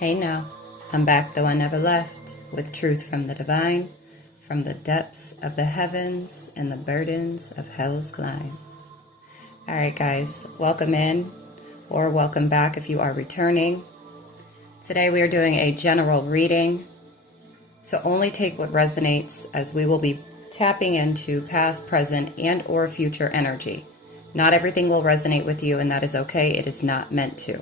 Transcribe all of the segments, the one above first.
Hey now, I'm back though I never left, with truth from the divine, from the depths of the heavens and the burdens of hell's climb. Alright guys, welcome in, or welcome back if you are returning. Today we are doing a general reading, so only take what resonates, as we will be tapping into past, present, and or future energy. Not everything will resonate with you, and that is okay. It is not meant to.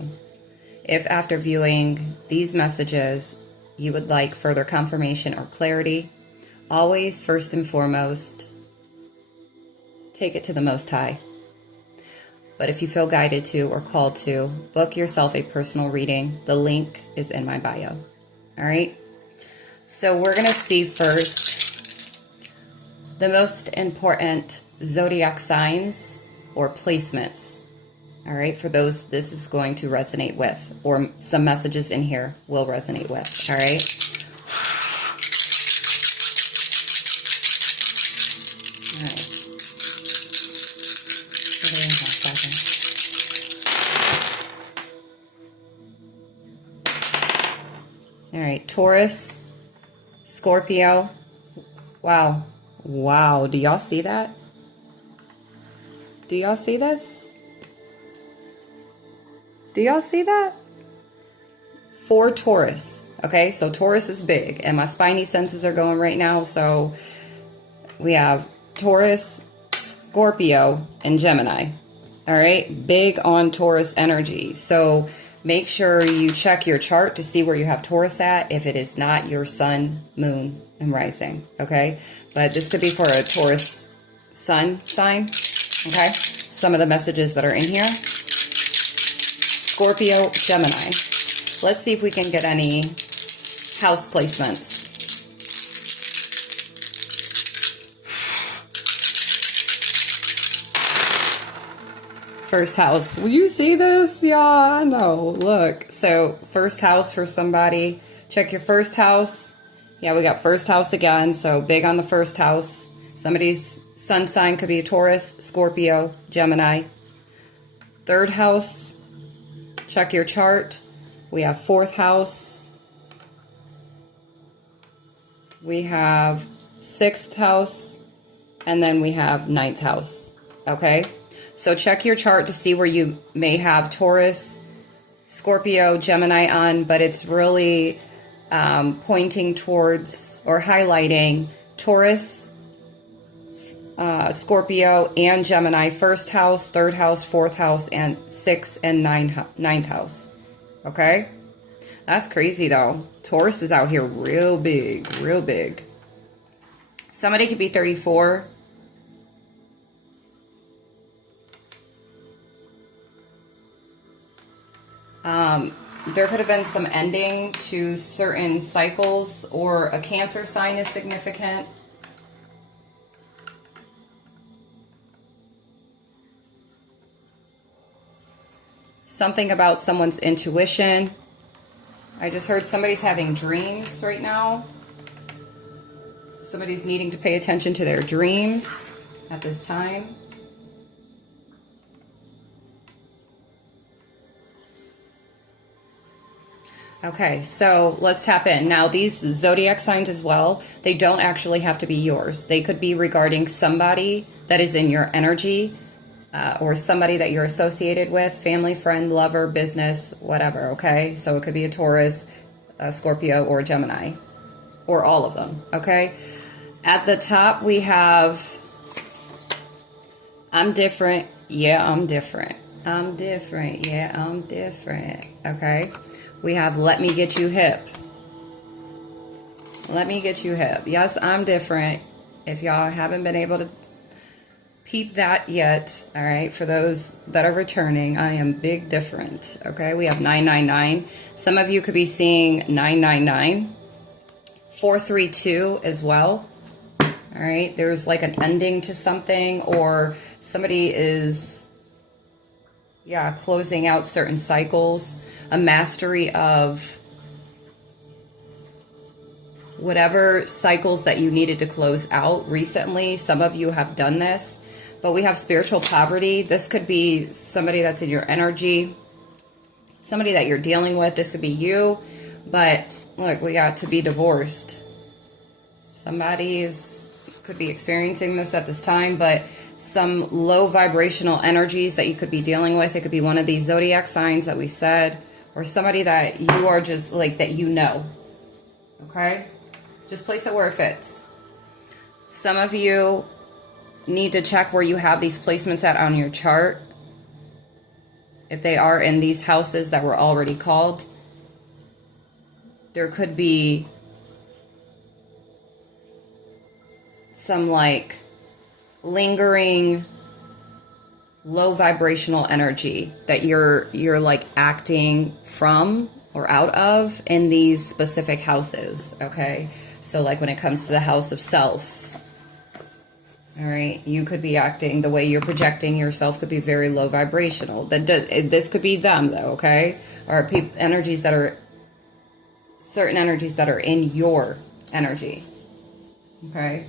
If after viewing these messages, you would like further confirmation or clarity, always, first and foremost, take it to the Most High. But if you feel guided to or called to, book yourself a personal reading. The link is in my bio. All right? So we're going to see first the most important zodiac signs or placements. All right, for those this is going to resonate with, or some messages in here will resonate with. All right. All right, Taurus, Scorpio. Wow. Wow. Do y'all see that? Do y'all see this? Do y'all see that? For Taurus. Okay, so Taurus is big, and my spidey senses are going right now. So we have Taurus, Scorpio, and Gemini. All right, big on Taurus energy. So make sure you check your chart to see where you have Taurus at, if it is not your sun, moon, and rising. Okay, but this could be for a Taurus sun sign. Okay, some of the messages that are in here. Scorpio, Gemini. Let's see if we can get any house placements. First house. Will you see this? Yeah, I know. Look. So, first house for somebody. Check your first house. Yeah, we got first house again. So, big on the first house. Somebody's sun sign could be a Taurus, Scorpio, Gemini. Third house. Check your chart. We have fourth house. We have sixth house. And then we have ninth house. Okay? So check your chart to see where you may have Taurus, Scorpio, Gemini on, but it's really pointing towards or highlighting Taurus, Scorpio, and Gemini, first house, third house, fourth house, and sixth and ninth house. Okay? That's crazy, though. Taurus is out here real big, real big. Somebody could be 34. There could have been some ending to certain cycles, or a Cancer sign is significant. Something about someone's intuition. I just heard somebody's having dreams right now. Somebody's needing to pay attention to their dreams at this time. Okay, so let's tap in. Now, these zodiac signs as well, they don't actually have to be yours. They could be regarding somebody that is in your energy, or somebody that you're associated with, family, friend, lover, business, whatever, okay? So it could be a Taurus, a Scorpio, or a Gemini, or all of them, okay? At the top, we have, I'm different, yeah, I'm different. I'm different, yeah, I'm different, okay? We have, let me get you hip. Let me get you hip. Yes, I'm different. If y'all haven't been able to peep that yet, all right, for those that are returning, I am big different, okay? We have 999. Some of you could be seeing 999. 432 as well, all right? There's like an ending to something, or somebody is, yeah, closing out certain cycles, a mastery of whatever cycles that you needed to close out recently. Some of you have done this, but we have spiritual poverty. This could be somebody that's in your energy, somebody that you're dealing with. This could be you, But look, we got to be divorced. Somebody could be experiencing this at this time, but some low vibrational energies that you could be dealing with. It could be one of these zodiac signs that we said, or somebody that you are just like, that you know. Okay? Just place it where it fits. Some of you need to check where you have these placements at on your chart. If they are in these houses that were already called, there could be some like lingering low vibrational energy that you're like acting from or out of in these specific houses. Okay, so like when it comes to the house of self, all right, you could be acting the way you're projecting yourself could be very low vibrational. This could be them though, okay, or energies that are certain energies that are in your energy. Okay,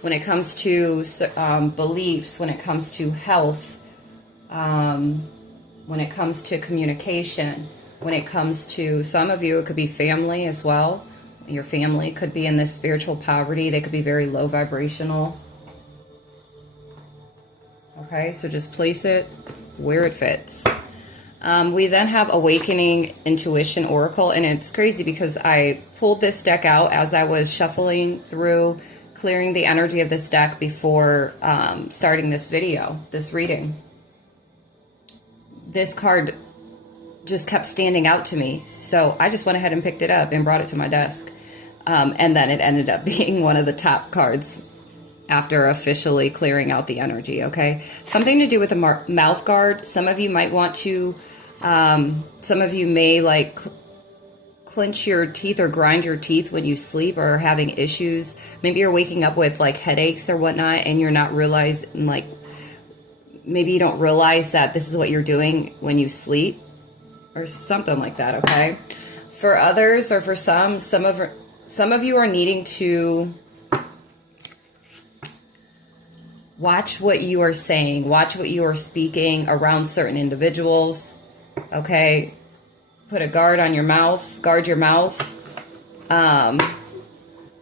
when it comes to beliefs, when it comes to health, when it comes to communication, when it comes to some of you, it could be family as well. Your family could be in this spiritual poverty. They could be very low vibrational. Okay, so just place it where it fits. We then have Awakening Intuition Oracle, and it's crazy because I pulled this deck out as I was shuffling through, clearing the energy of this deck before starting this video, this reading. This card just kept standing out to me, so I just went ahead and picked it up and brought it to my desk. And then it ended up being one of the top cards after officially clearing out the energy, okay? Something to do with the mouth guard. Some of you might want to, some of you may like clench your teeth or grind your teeth when you sleep or are having issues. Maybe you're waking up with like headaches or whatnot and you're not realizing, like, maybe you don't realize that this is what you're doing when you sleep or something like that, okay? For others, or for some of you are needing to watch what you are saying, watch what you are speaking around certain individuals, okay? Put a guard on your mouth, guard your mouth.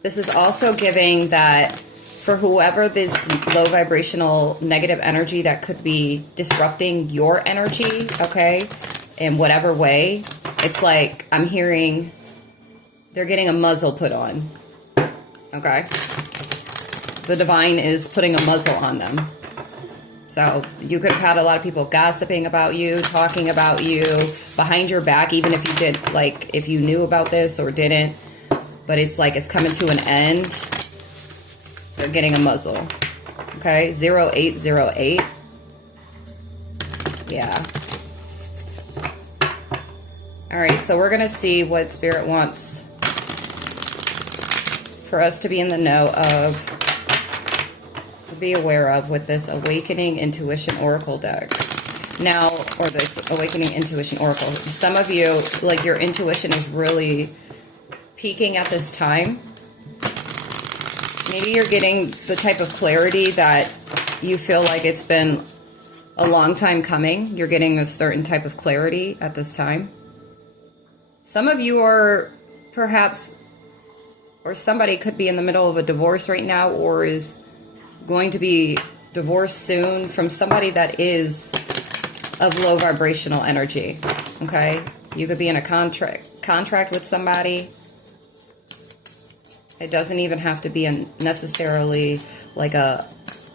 This is also giving that for whoever this low vibrational negative energy that could be disrupting your energy, okay, in whatever way, it's like I'm hearing they're getting a muzzle put on, okay? The divine is putting a muzzle on them. So you could have had a lot of people gossiping about you, talking about you behind your back, even if you did, like, if you knew about this or didn't. But it's like it's coming to an end. They're getting a muzzle. Okay, 0808. Yeah. All right, so we're going to see what Spirit wants for us to be in the know of, to be aware of with this Awakening Intuition Oracle deck. Now, or this Awakening Intuition Oracle. Some of you, like, your intuition is really peaking at this time. Maybe you're getting the type of clarity that you feel like it's been a long time coming. You're getting a certain type of clarity at this time. Some of you are perhaps, or somebody could be in the middle of a divorce right now, or is going to be divorced soon from somebody that is of low vibrational energy. Okay, you could be in a contract with somebody. It doesn't even have to be necessarily like a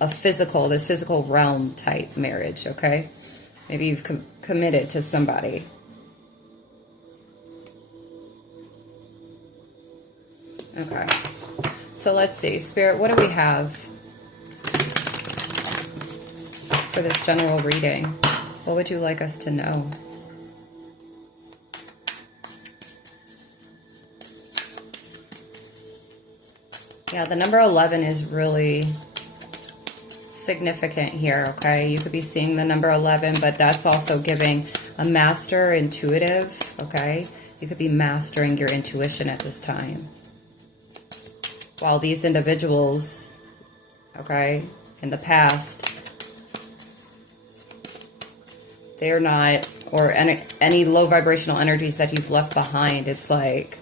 physical, this physical realm type marriage. Okay, maybe you've committed to somebody. Okay, so let's see, Spirit, what do we have for this general reading? What would you like us to know? Yeah, the number 11 is really significant here, okay? You could be seeing the number 11, but that's also giving a master intuitive, okay? You could be mastering your intuition at this time. While these individuals, okay, in the past, they're not or any low vibrational energies that you've left behind. It's like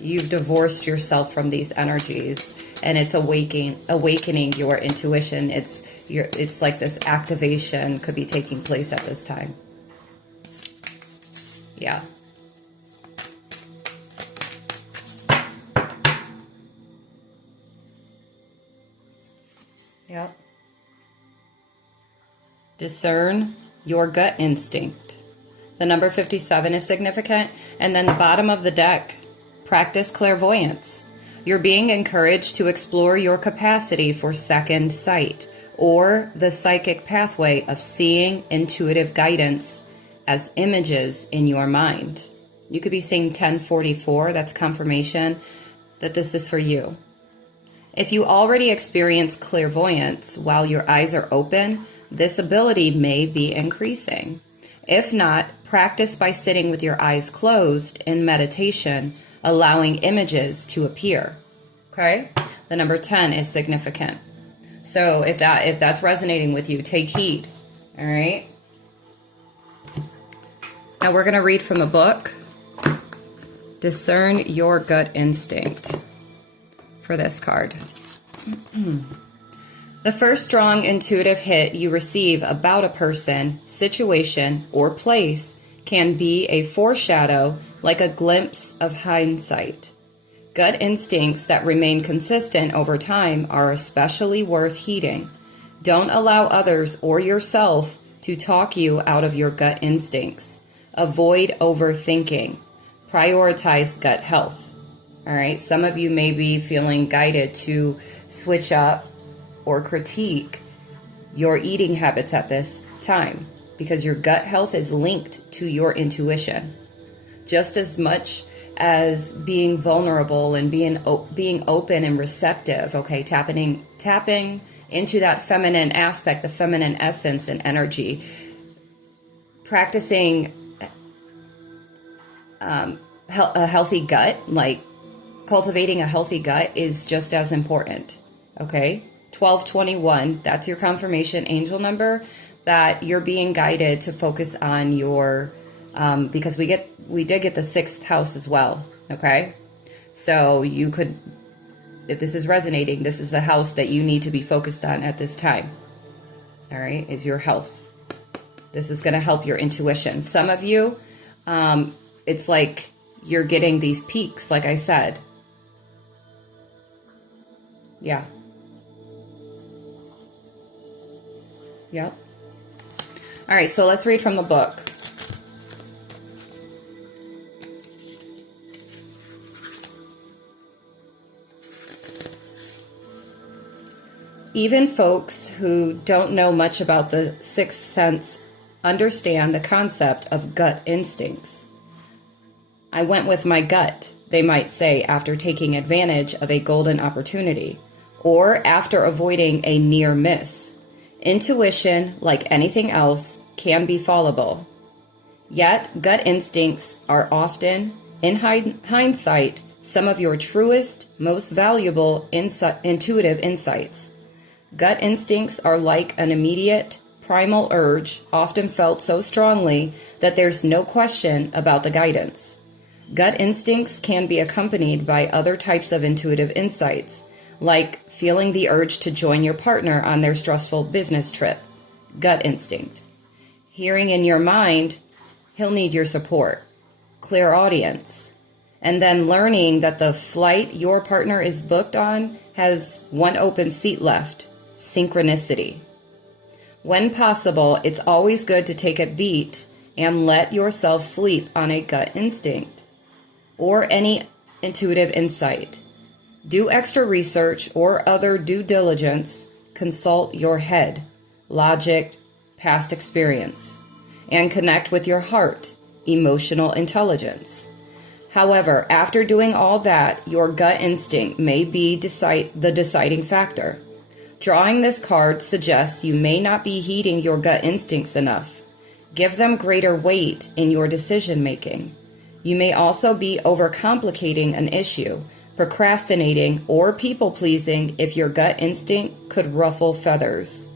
you've divorced yourself from these energies, and it's awakening your intuition. It's like this activation could be taking place at this time. Yeah. Yep. Discern your gut instinct. The number 57 is significant. And then the bottom of the deck, practice clairvoyance. You're being encouraged to explore your capacity for second sight, or the psychic pathway of seeing intuitive guidance as images in your mind. You could be seeing 1044. That's confirmation that this is for you. If you already experience clairvoyance while your eyes are open, this ability may be increasing. If not, practice by sitting with your eyes closed in meditation, allowing images to appear. Okay? The number 10 is significant. So if that's resonating with you, take heed. All right? Now we're going to read from the book, Discern Your Gut Instinct, for this card. The first strong intuitive hit you receive about a person, situation, or place can be a foreshadow, like a glimpse of hindsight. Gut instincts that remain consistent over time are especially worth heeding. Don't allow others or yourself to talk you out of your gut instincts. Avoid overthinking. Prioritize gut health. All right, some of you may be feeling guided to switch up or critique your eating habits at this time, because your gut health is linked to your intuition. Just as much as being vulnerable and being open and receptive, okay, tapping into that feminine aspect, the feminine essence and energy, practicing a healthy gut, like cultivating a healthy gut, is just as important, okay? 1221, that's your confirmation angel number, that you're being guided to focus on your, because we did get the 6th house as well, okay? So you could, if this is resonating, this is the house that you need to be focused on at this time, all right, is your health. This is going to help your intuition. Some of you, it's like you're getting these peaks, like I said. Yeah. Yep. All right, so let's read from the book. Even folks who don't know much about the sixth sense understand the concept of gut instincts. I went with my gut, they might say, after taking advantage of a golden opportunity, or after avoiding a near miss. Intuition, like anything else, can be fallible. Yet, gut instincts are often, in hindsight, some of your truest, most valuable intuitive insights. Gut instincts are like an immediate, primal urge, often felt so strongly that there's no question about the guidance. Gut instincts can be accompanied by other types of intuitive insights, like feeling the urge to join your partner on their stressful business trip. Gut instinct. Hearing in your mind, he'll need your support. Clairaudience. And then learning that the flight your partner is booked on has one open seat left. Synchronicity. When possible, it's always good to take a beat and let yourself sleep on a gut instinct or any intuitive insight. Do extra research or other due diligence. Consult your head, logic, past experience, and connect with your heart, emotional intelligence. However, after doing all that, your gut instinct may be the deciding factor. Drawing this card suggests you may not be heeding your gut instincts enough. Give them greater weight in your decision making. You may also be overcomplicating an issue, procrastinating, or people-pleasing if your gut instinct could ruffle feathers.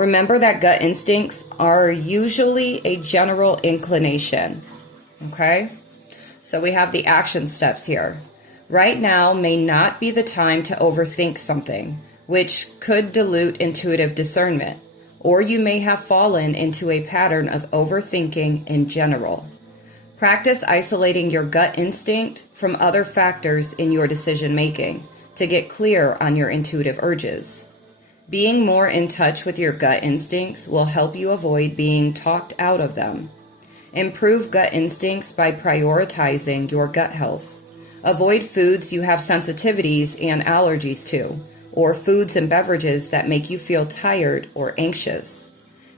Remember that gut instincts are usually a general inclination. Okay? So we have the action steps here. Right now may not be the time to overthink something, which could dilute intuitive discernment, or you may have fallen into a pattern of overthinking in general. Practice isolating your gut instinct from other factors in your decision making to get clear on your intuitive urges. Being more in touch with your gut instincts will help you avoid being talked out of them. Improve gut instincts by prioritizing your gut health. Avoid foods you have sensitivities and allergies to, or foods and beverages that make you feel tired or anxious.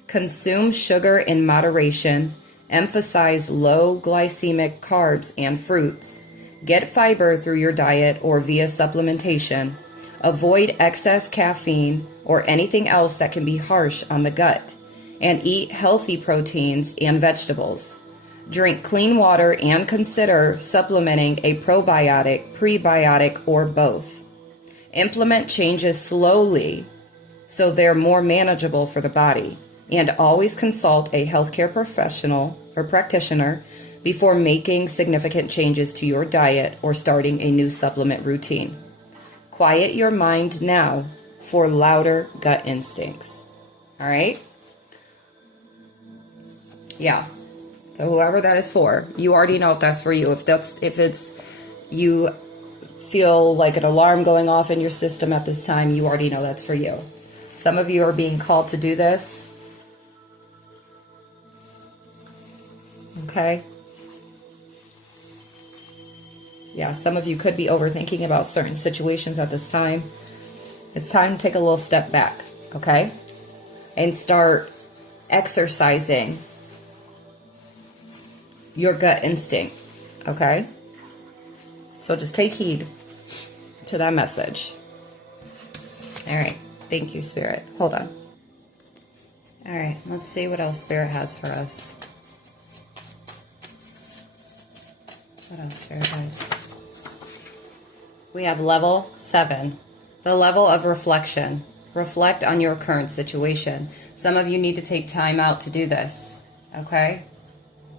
Consume sugar in moderation. Emphasize low glycemic carbs and fruits. Get fiber through your diet or via supplementation. Avoid excess caffeine or anything else that can be harsh on the gut. And eat healthy proteins and vegetables. Drink clean water and consider supplementing a probiotic, prebiotic, or both. Implement changes slowly so they're more manageable for the body. And always consult a healthcare professional or practitioner before making significant changes to your diet or starting a new supplement routine. Quiet your mind now for louder gut instincts. All right? Yeah. So whoever that is for, you already know if that's for you. If it's you feel like an alarm going off in your system at this time, you already know that's for you. Some of you are being called to do this. Okay? Yeah, some of you could be overthinking about certain situations at this time. It's time to take a little step back, okay? And start exercising your gut instinct, okay? So just take heed to that message. All right. Thank you, Spirit. Hold on. All right. Let's see what else Spirit has for us. What else, Spirit has? We have level 7, the level of reflection. Reflect on your current situation. Some of you need to take time out to do this, okay?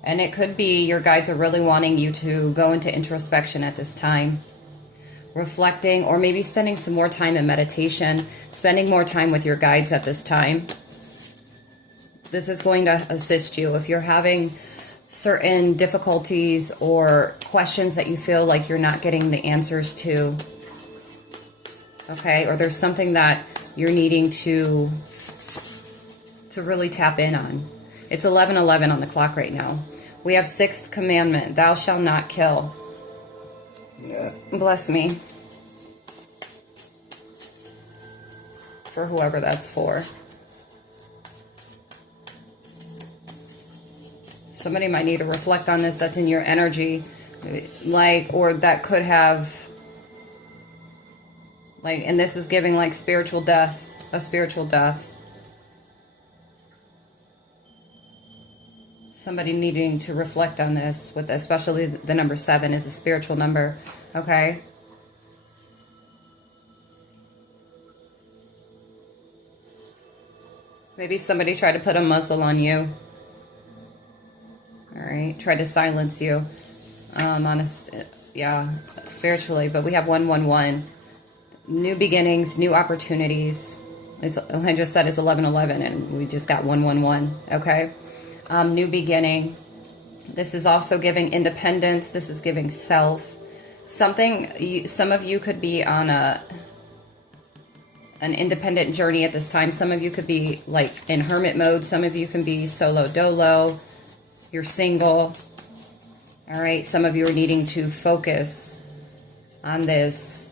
And it could be your guides are really wanting you to go into introspection at this time. Reflecting, or maybe spending some more time in meditation, spending more time with your guides at this time. This is going to assist you. If you're having certain difficulties or questions that you feel like you're not getting the answers to, okay, or there's something that you're needing to really tap in on. It's 11:11 on the clock right now. We have 6th commandment, thou shalt not kill. Bless me. For whoever that's for. Somebody might need to reflect on this that's in your energy, or that could have, and this is giving spiritual death, a spiritual death. Somebody needing to reflect on this, with especially the number 7 is a spiritual number, okay? Maybe somebody tried to put a muzzle on you. All right, tried to silence you, spiritually. But we have 111, new beginnings, new opportunities. I just said it's 11:11, and we just got 111. Okay. New beginning. This is also giving independence. This is giving self. Some of you could be on an independent journey at this time. Some of you could be in hermit mode. Some of you can be solo dolo. You're single. All right. Some of you are needing to focus on this,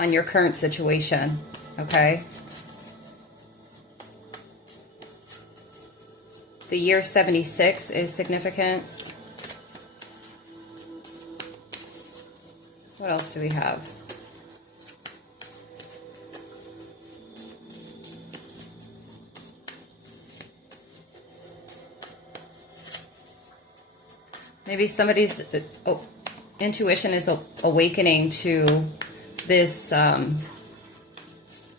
on your current situation. Okay. The year 76 is significant. What else do we have? Maybe somebody's intuition is awakening to this,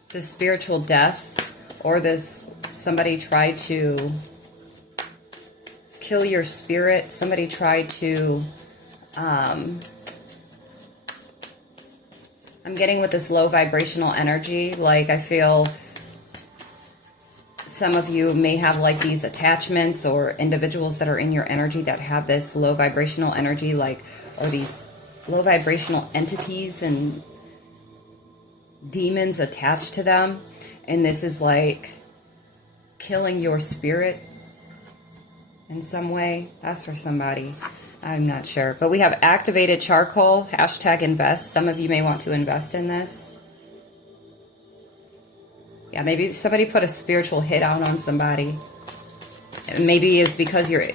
this spiritual death, or this, somebody tried to kill your spirit. Somebody tried to, I'm getting with this low vibrational energy. Like, I feel some of you may have like these attachments or individuals that are in your energy that have this low vibrational energy, like, or these low vibrational entities and demons attached to them. And this is like killing your spirit in some way. That's for somebody. I'm not sure. But we have activated charcoal, hashtag invest. Some of you may want to invest in this. Yeah, maybe somebody put a spiritual hit out on somebody. Maybe it's because you're,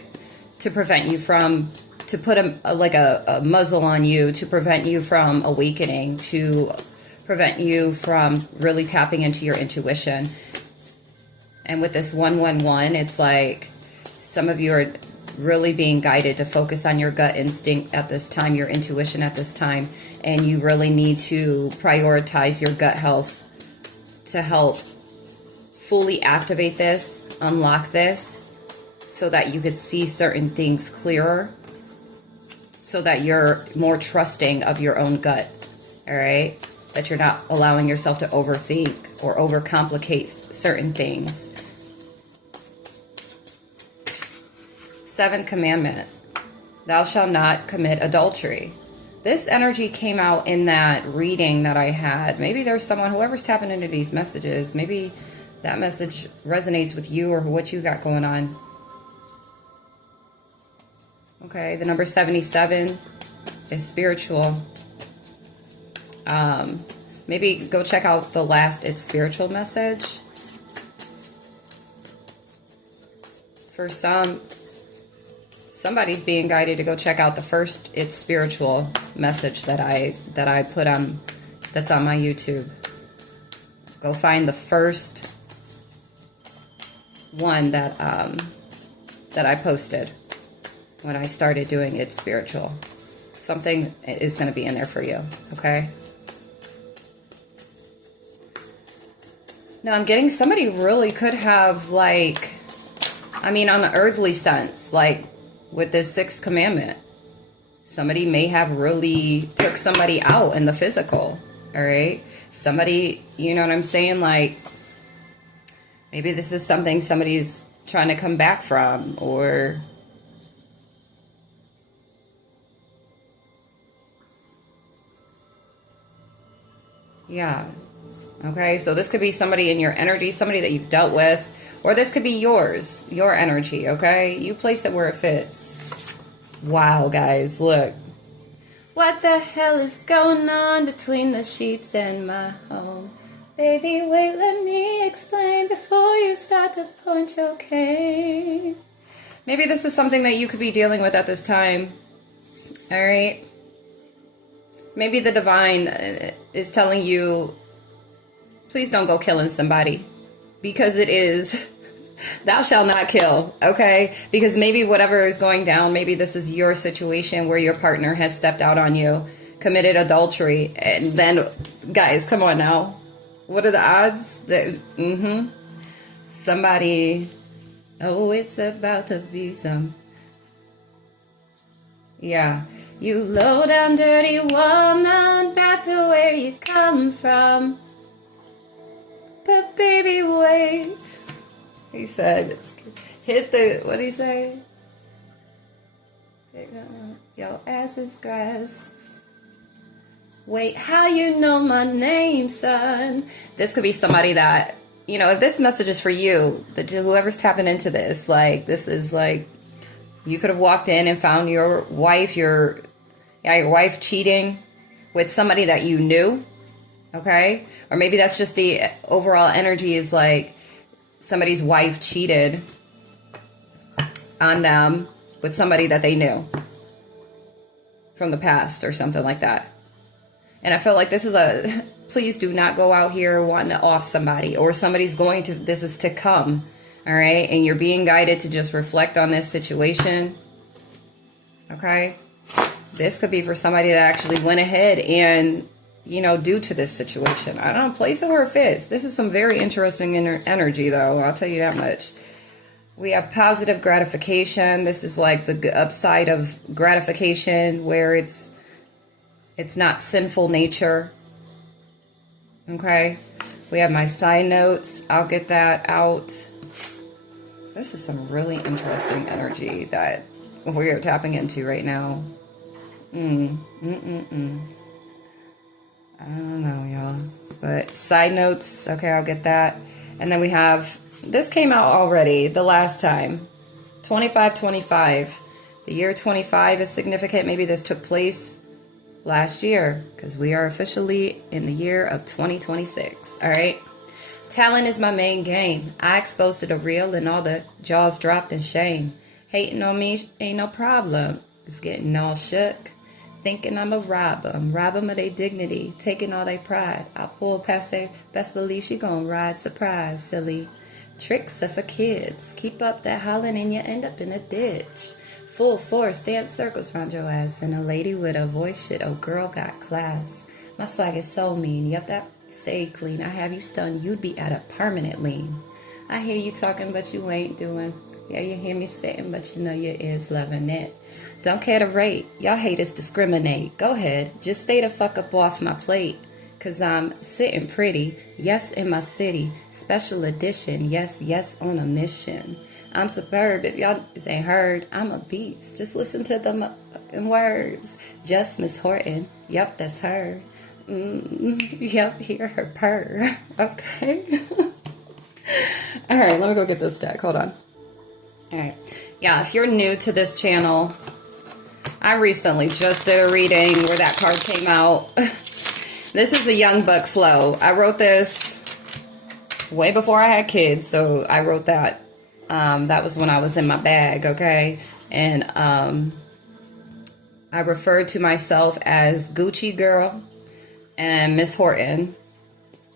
to prevent you from, to put a muzzle on you, to prevent you from awakening, to prevent you from really tapping into your intuition. And with this 111, it's like some of you are really being guided to focus on your gut instinct at this time, your intuition at this time, and you really need to prioritize your gut health to help fully activate this, unlock this, so that you could see certain things clearer, so that you're more trusting of your own gut, all right? That you're not allowing yourself to overthink or overcomplicate certain things. 7th commandment, thou shalt not commit adultery. This energy came out in that reading that I had. Maybe there's someone, whoever's tapping into these messages, maybe that message resonates with you or what you got going on. Okay, the number 77 is spiritual. Maybe go check out the last It's Spiritual message. For somebody's being guided to go check out the first It's Spiritual message that I put on, that's on my YouTube. Go find the first one that I posted when I started doing It's Spiritual. Something is going to be in there for you, okay? Now I'm getting somebody really could have, like, I mean, on the earthly sense, like with this 6th commandment, somebody may have really took somebody out in the physical, all right? Somebody, you know what I'm saying? Like, maybe this is something somebody's trying to come back from, or yeah. Okay, so this could be somebody in your energy, somebody that you've dealt with, or this could be yours, your energy, okay? You place it where it fits. Wow, guys, look. What the hell is going on between the sheets and my home? Baby, wait, let me explain before you start to punch your cane. Maybe this is something that you could be dealing with at this time, all right? Maybe the divine is telling you, please don't go killing somebody, because it is, thou shalt not kill, okay? Because maybe whatever is going down, maybe this is your situation where your partner has stepped out on you, committed adultery, and then, guys, come on now. What are the odds that, somebody, oh, it's about to be some, yeah. You low down dirty woman, back to where you come from. But baby, wait. He said, hit the, what'd he say? Your ass is grass. Wait, how you know my name, son? This could be somebody that, you know, if this message is for you, that whoever's tapping into this, like, this is like, you could have walked in and found your wife, your wife cheating with somebody that you knew. Okay? Or maybe that's just the overall energy is like somebody's wife cheated on them with somebody that they knew from the past or something like that. And I feel like this is a, please do not go out here wanting to off somebody, or somebody's going to, this is to come. All right? And you're being guided to just reflect on this situation. Okay? This could be for somebody that actually went ahead and, you know, due to this situation. I don't know, place it where it fits. This is some very interesting energy, though. I'll tell you that much. We have positive gratification. This is like the upside of gratification, where it's not sinful nature. Okay. We have my side notes. I'll get that out. This is some really interesting energy that we are tapping into right now. I don't know, y'all. But side notes. Okay, I'll get that. And then we have, this came out already the last time. 2525. The year 25 is significant. Maybe this took place last year, because we are officially in the year of 2026. All right. Talent is my main game. I exposed to the real and all the jaws dropped in shame. Hating on me ain't no problem. It's getting all shook. Thinking I'm a robber. I'm rob them of their dignity. Taking all their pride. I pull past their best belief she gon' ride surprise. Silly tricks are for kids. Keep up that hollering and you end up in a ditch. Full force, dance circles round your ass. And a lady with a voice shit, oh girl got class. My swag is so mean. Yup, that stay clean. I have you stunned, you'd be at a permanent lean. I hear you talking, but you ain't doing. Yeah, you hear me spitting, but you know your ears loving it. Don't care to rate. Y'all haters discriminate. Go ahead, just stay the fuck up off my plate. Cause I'm sitting pretty. Yes, in my city. Special edition. Yes, yes, on a mission. I'm superb. If y'all ain't heard, I'm a beast. Just listen to the words. Just Miss Horton. Yep, that's her. Yep, hear her purr. Okay. All right, let me go get this deck. Hold on. All right. Yeah, if you're new to this channel, I recently just did a reading where that card came out. This is a Young Buck flow. I wrote this way before I had kids, so I wrote that. That was when I was in my bag, okay? And I referred to myself as Gucci Girl and Miss Horton,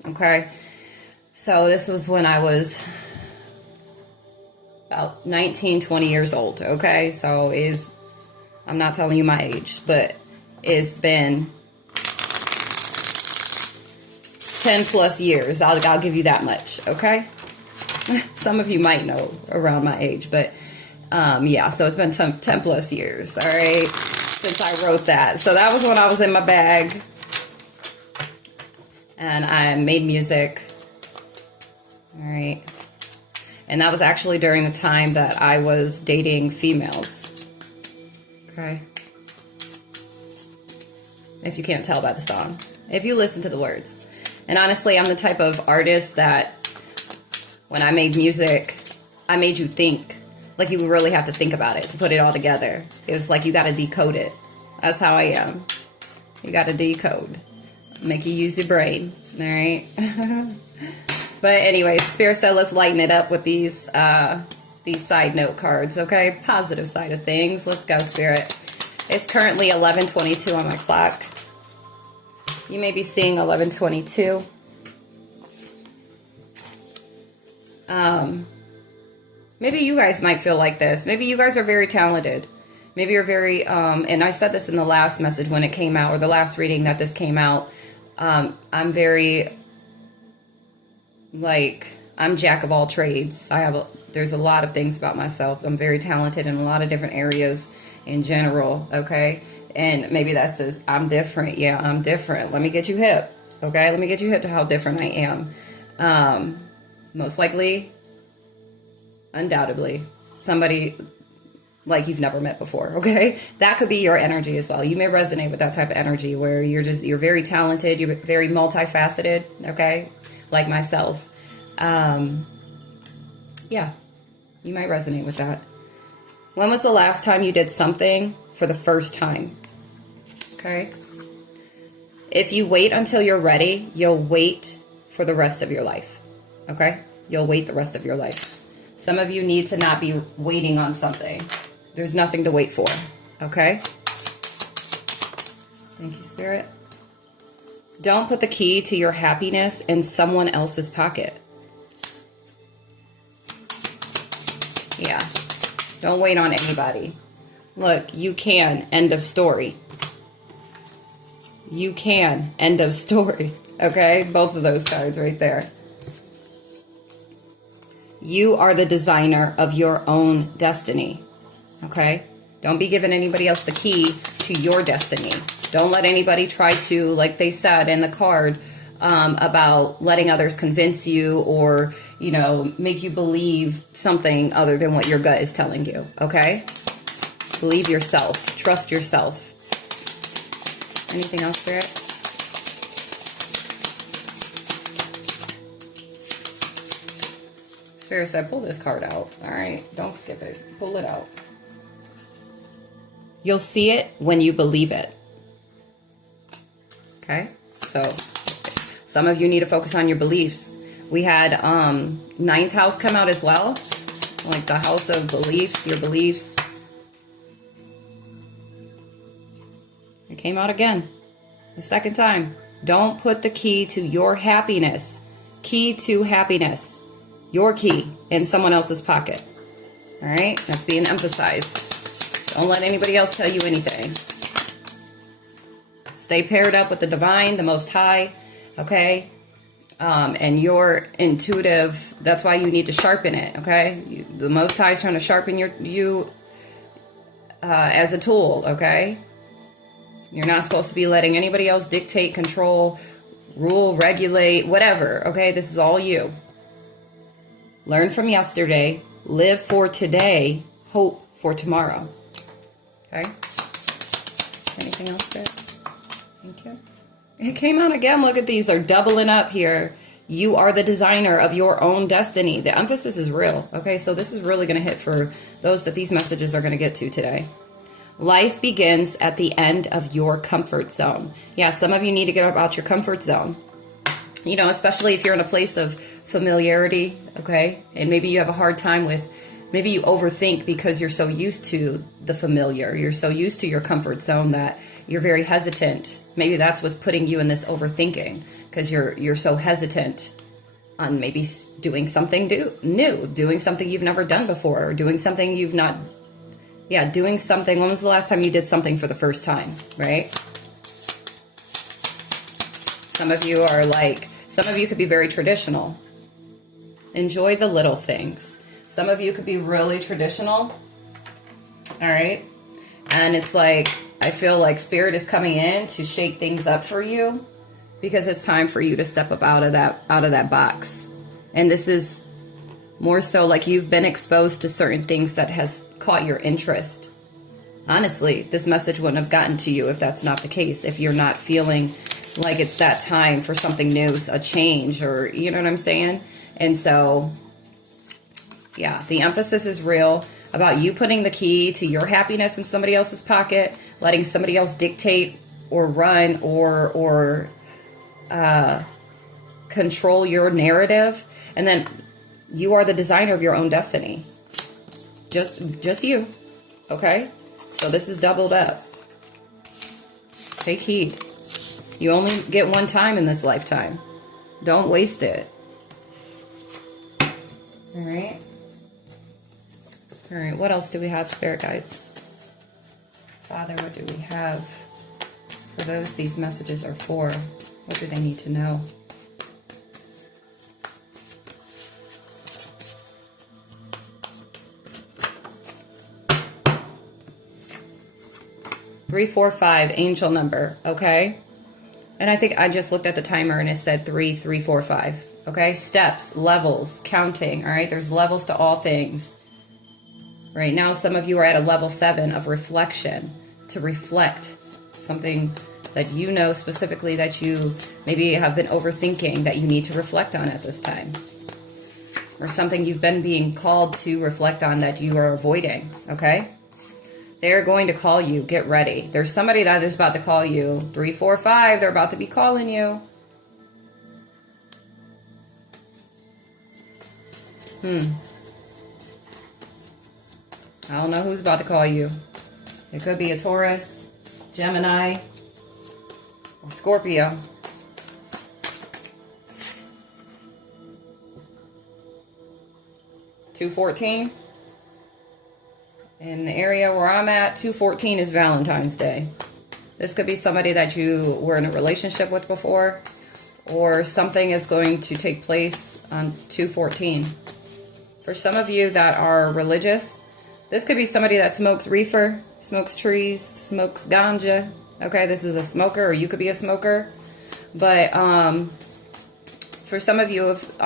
okay? So this was when I was about 19, 20 years old, okay? So I'm not telling you my age, but it's been 10 plus years. I'll give you that much, okay? Some of you might know around my age, but yeah, so it's been 10 plus years, all right, since I wrote that. So that was when I was in my bag, and I made music, all right, and that was actually during the time that I was dating females, okay, if you can't tell by the song, if you listen to the words. And honestly, I'm the type of artist that when I made music, I made you think. Like, you really have to think about it to put it all together. It was like you got to decode it. That's how I am. You got to decode. Make you use your brain. All right? But anyway, Spirit said let's lighten it up with these side note cards, okay? Positive side of things. Let's go, Spirit. It's currently 11:22 on my clock. You may be seeing 11:22. Maybe you guys might feel like this. Maybe you guys are very talented. Maybe you're very, and I said this in the last message when it came out, or the last reading that this came out. I'm very, like, I'm jack of all trades. There's a lot of things about myself. I'm very talented in a lot of different areas in general, okay? And maybe that says, I'm different. Yeah, I'm different. Let me get you hip, okay? Let me get you hip to how different I am. Most likely, undoubtedly, somebody like you've never met before, okay? That could be your energy as well. You may resonate with that type of energy where you're very talented, you're very multifaceted, okay? Like myself. Yeah, you might resonate with that. When was the last time you did something for the first time? Okay? If you wait until you're ready, you'll wait for the rest of your life. Okay? You'll wait the rest of your life. Some of you need to not be waiting on something. There's nothing to wait for. Okay? Thank you, Spirit. Don't put the key to your happiness in someone else's pocket. Yeah. Don't wait on anybody. Look, you can. End of story. You can. End of story. Okay? Both of those cards right there. You are the designer of your own destiny. Okay? Don't be giving anybody else the key to your destiny. Don't let anybody try to, like they said in the card, about letting others convince you or, you know, make you believe something other than what your gut is telling you. Okay? Believe yourself. Trust yourself. Anything else, Spirit? Spirit said, pull this card out. All right. Don't skip it. Pull it out. You'll see it when you believe it. Okay? So, some of you need to focus on your beliefs. We had ninth house come out as well. Like the house of beliefs, your beliefs. It came out again. The second time. Don't put the key to your happiness. Key to happiness. Your key in someone else's pocket. All right? That's being emphasized. Don't let anybody else tell you anything. Stay paired up with the divine, the Most High. Okay? And you're intuitive. That's why you need to sharpen it. Okay? The Most High is trying to sharpen you as a tool. Okay? You're not supposed to be letting anybody else dictate, control, rule, regulate, whatever. Okay? This is all you. Learn from yesterday. Live for today. Hope for tomorrow. Okay? Anything else, Spirit? Thank you. It came out again. Look at these. They're doubling up here. You are the designer of your own destiny. The emphasis is real. Okay? So this is really going to hit for those that these messages are going to get to today. Life begins at the end of your comfort zone. Yeah, some of you need to get out your comfort zone. You know, especially if you're in a place of familiarity, okay? And maybe you have a hard time with, maybe you overthink because you're so used to the familiar. You're so used to your comfort zone that you're very hesitant. Maybe that's what's putting you in this overthinking because you're so hesitant on maybe doing something new, doing something you've never done before, or doing something you've not, doing something. When was the last time you did something for the first time, right? Some of you are like, some of you could be very traditional. Enjoy the little things. Some of you could be really traditional. All right. And it's like, I feel like Spirit is coming in to shake things up for you because it's time for you to step up out of that box. And this is more so like you've been exposed to certain things that has caught your interest. Honestly, this message wouldn't have gotten to you if that's not the case. If you're not feeling like it's that time for something new, a change, or you know what I'm saying? And so, yeah, the emphasis is real about you putting the key to your happiness in somebody else's pocket, letting somebody else dictate or run or control your narrative. And then you are the designer of your own destiny. Just you. Okay? So this is doubled up. Take heed. You only get one time in this lifetime. Don't waste it. All right. All right. What else do we have, Spirit Guides? Father, what do we have for those these messages are for? What do they need to know? Three, 4, 5, angel number. Okay. And I think I just looked at the timer and it said 3, 3, 4, 5. Okay? Steps, levels, counting. All right? There's levels to all things. Right now, some of you are at a level 7 of reflection. To reflect something that you know specifically that you maybe have been overthinking that you need to reflect on at this time. Or something you've been being called to reflect on that you are avoiding. Okay? They're going to call you. Get ready. There's somebody that is about to call you. 3, 4, 5. They're about to be calling you. I don't know who's about to call you. It could be a Taurus, Gemini, or Scorpio. $214. In the area where I'm at, 214 is Valentine's Day. This could be somebody that you were in a relationship with before, or something is going to take place on 2/14. For some of you that are religious, this could be somebody that smokes reefer, smokes trees, smokes ganja. Okay, this is a smoker, or you could be a smoker. But for some of you, if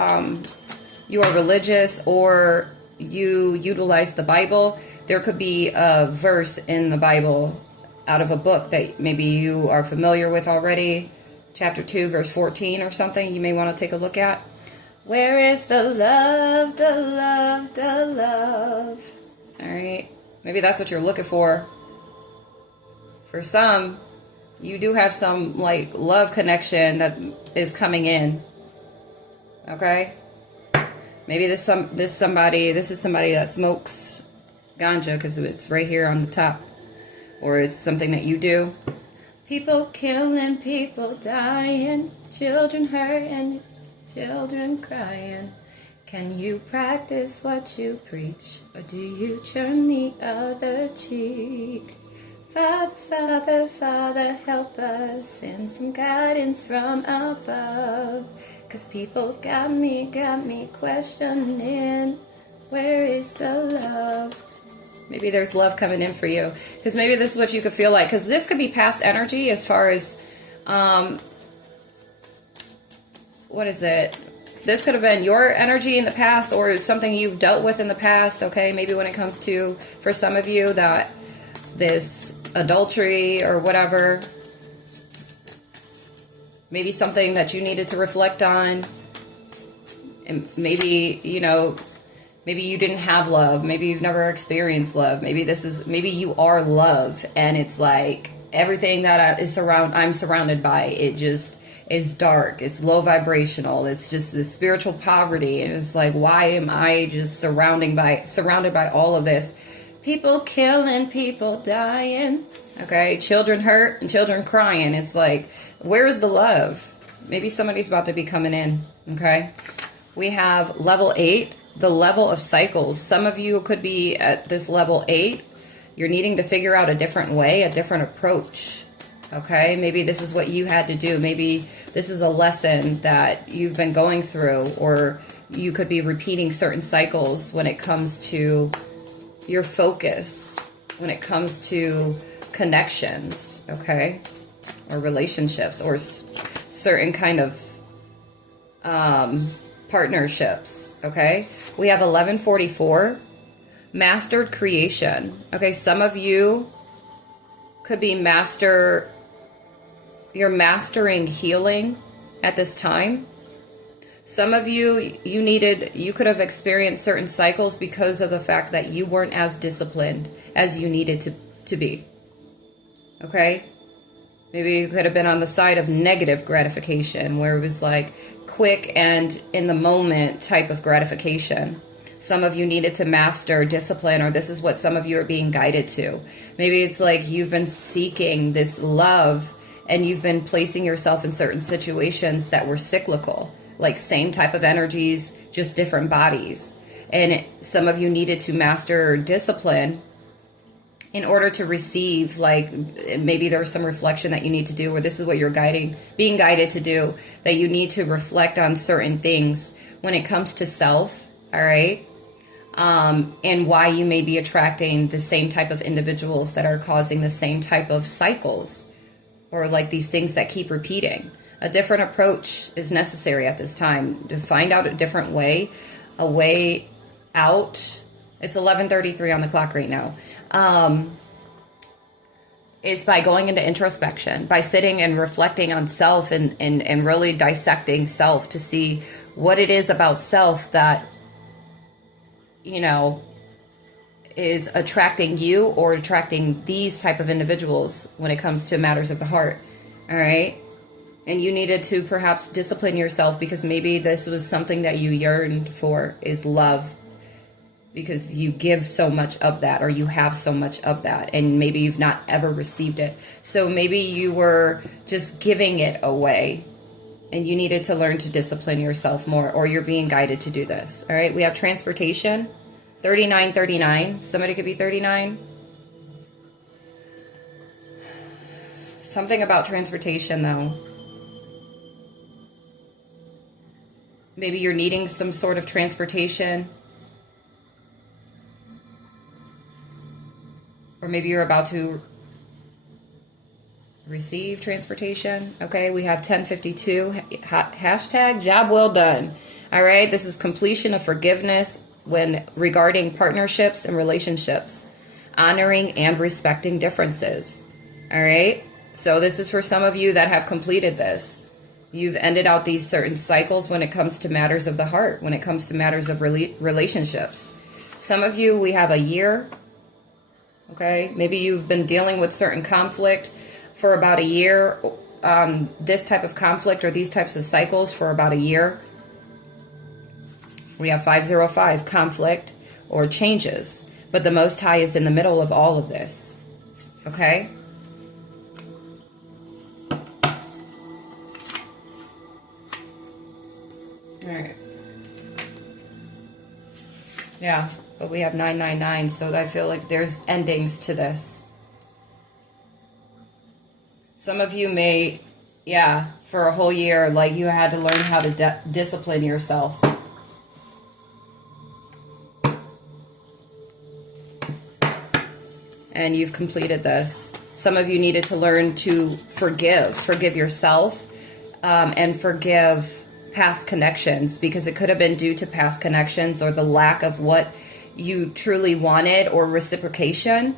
you are religious or you utilize the Bible, there could be a verse in the Bible out of a book that maybe you are familiar with already, chapter 2, verse 14 or something you may want to take a look at. Where is the love, the love, the love? All right, maybe that's what you're looking for. For some, you do have some like love connection that is coming in. Okay, maybe this is somebody that smokes ganja, because it's right here on the top, or it's something that you do. People killing, people dying, children hurting, children crying. Can you practice what you preach, or do you turn the other cheek? Father, Father, Father, help us, send some guidance from above. 'Cause people got me questioning, where is the love? Maybe there's love coming in for you, because maybe this is what you could feel like, because this could be past energy as far as, what is it? This could have been your energy in the past, or something you've dealt with in the past, okay? Maybe when it comes to, for some of you, that this adultery or whatever, maybe something that you needed to reflect on, and maybe, you know, maybe you didn't have love, maybe you've never experienced love, maybe you are love, and it's like everything that I'm surrounded by, it just is dark, it's low vibrational, it's just this spiritual poverty, and it's like, why am I just surrounded by all of this? People killing, people dying, okay? Children hurt and children crying. It's like, where's the love? Maybe somebody's about to be coming in, okay? We have level 8, the level of cycles. Some of you could be at this level 8. You're needing to figure out a different way, a different approach, okay? Maybe this is what you had to do. Maybe this is a lesson that you've been going through, or you could be repeating certain cycles when it comes to your focus, when it comes to connections, okay, or relationships, or certain kind of partnerships, okay? We have 1144, mastered creation, okay? Some of you could be you're mastering healing at this time. Some of you, you could have experienced certain cycles because of the fact that you weren't as disciplined as you needed to be. Okay? Maybe you could have been on the side of negative gratification, where it was like quick and in the moment type of gratification. Some of you needed to master discipline, or this is what some of you are being guided to. Maybe it's like you've been seeking this love, and you've been placing yourself in certain situations that were cyclical. Like same type of energies, just different bodies. And some of you needed to master discipline in order to receive, like maybe there's some reflection that you need to do, or this is what you're being guided to do, that you need to reflect on certain things when it comes to self, all right? And why you may be attracting the same type of individuals that are causing the same type of cycles, or like these things that keep repeating. A different approach is necessary at this time to find out a different way, a way out. It's 11:33 on the clock right now. Is by going into introspection, by sitting and reflecting on self, and really dissecting self to see what it is about self that, you know, is attracting you or attracting these type of individuals when it comes to matters of the heart. All right. And you needed to perhaps discipline yourself, because maybe this was something that you yearned for, is love, because you give so much of that, or you have so much of that, and maybe you've not ever received it. So maybe you were just giving it away, and you needed to learn to discipline yourself more, or you're being guided to do this. All right, we have transportation, 3939. Somebody could be 39. Something about transportation, though. Maybe you're needing some sort of transportation. Or maybe you're about to receive transportation. Okay, we have 1052. Hashtag job well done. All right, this is completion of forgiveness when regarding partnerships and relationships. Honoring and respecting differences. All right, so this is for some of you that have completed this. You've ended out these certain cycles when it comes to matters of the heart, when it comes to matters of relationships. Some of you, we have a year. Okay, maybe you've been dealing with certain conflict for about a year, this type of conflict or these types of cycles for about a year. We have 505, conflict or changes, but the Most High is in the middle of all of this. Okay? All right. Yeah, but we have 999, so I feel like there's endings to this. Some of you may, for a whole year, like you had to learn how to discipline yourself. And you've completed this. Some of you needed to learn to forgive yourself, and forgive past connections, because it could have been due to past connections or the lack of what you truly wanted or reciprocation.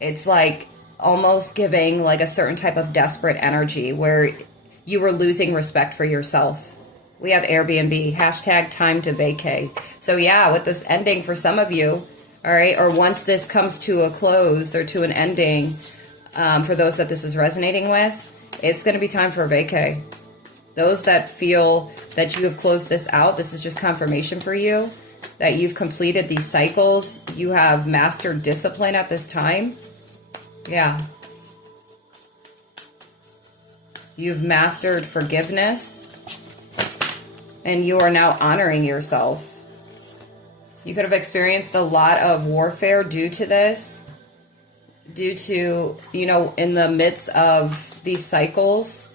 It's like almost giving like a certain type of desperate energy where you were losing respect for yourself. We have Airbnb, hashtag time to vacay. So yeah, with this ending for some of you, all right, or once this comes to a close or to an ending, for those that this is resonating with, it's going to be time for a vacay. Those that feel that you have closed this out, this is just confirmation for you that you've completed these cycles. You have mastered discipline at this time. Yeah. You've mastered forgiveness. And you are now honoring yourself. You could have experienced a lot of warfare due to this. Due to, in the midst of these cycles.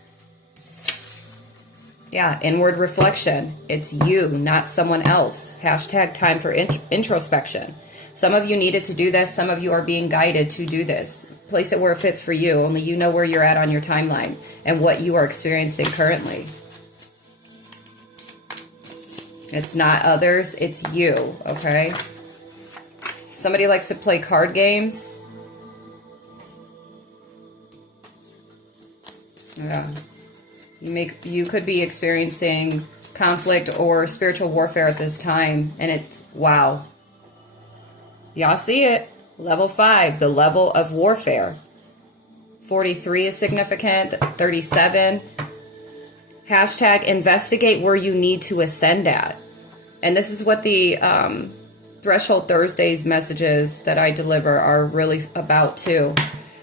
Yeah, inward reflection. It's you, not someone else. Hashtag time for introspection. Some of you needed to do this. Some of you are being guided to do this. Place it where it fits for you. Only you know where you're at on your timeline and what you are experiencing currently. It's not others, it's you, okay? Somebody likes to play card games. Yeah. You could be experiencing conflict or spiritual warfare at this time, and it's wow. Y'all see it. Level 5, the level of warfare. 43 is significant. 37. Hashtag investigate where you need to ascend at. And this is what the Threshold Thursdays messages that I deliver are really about too,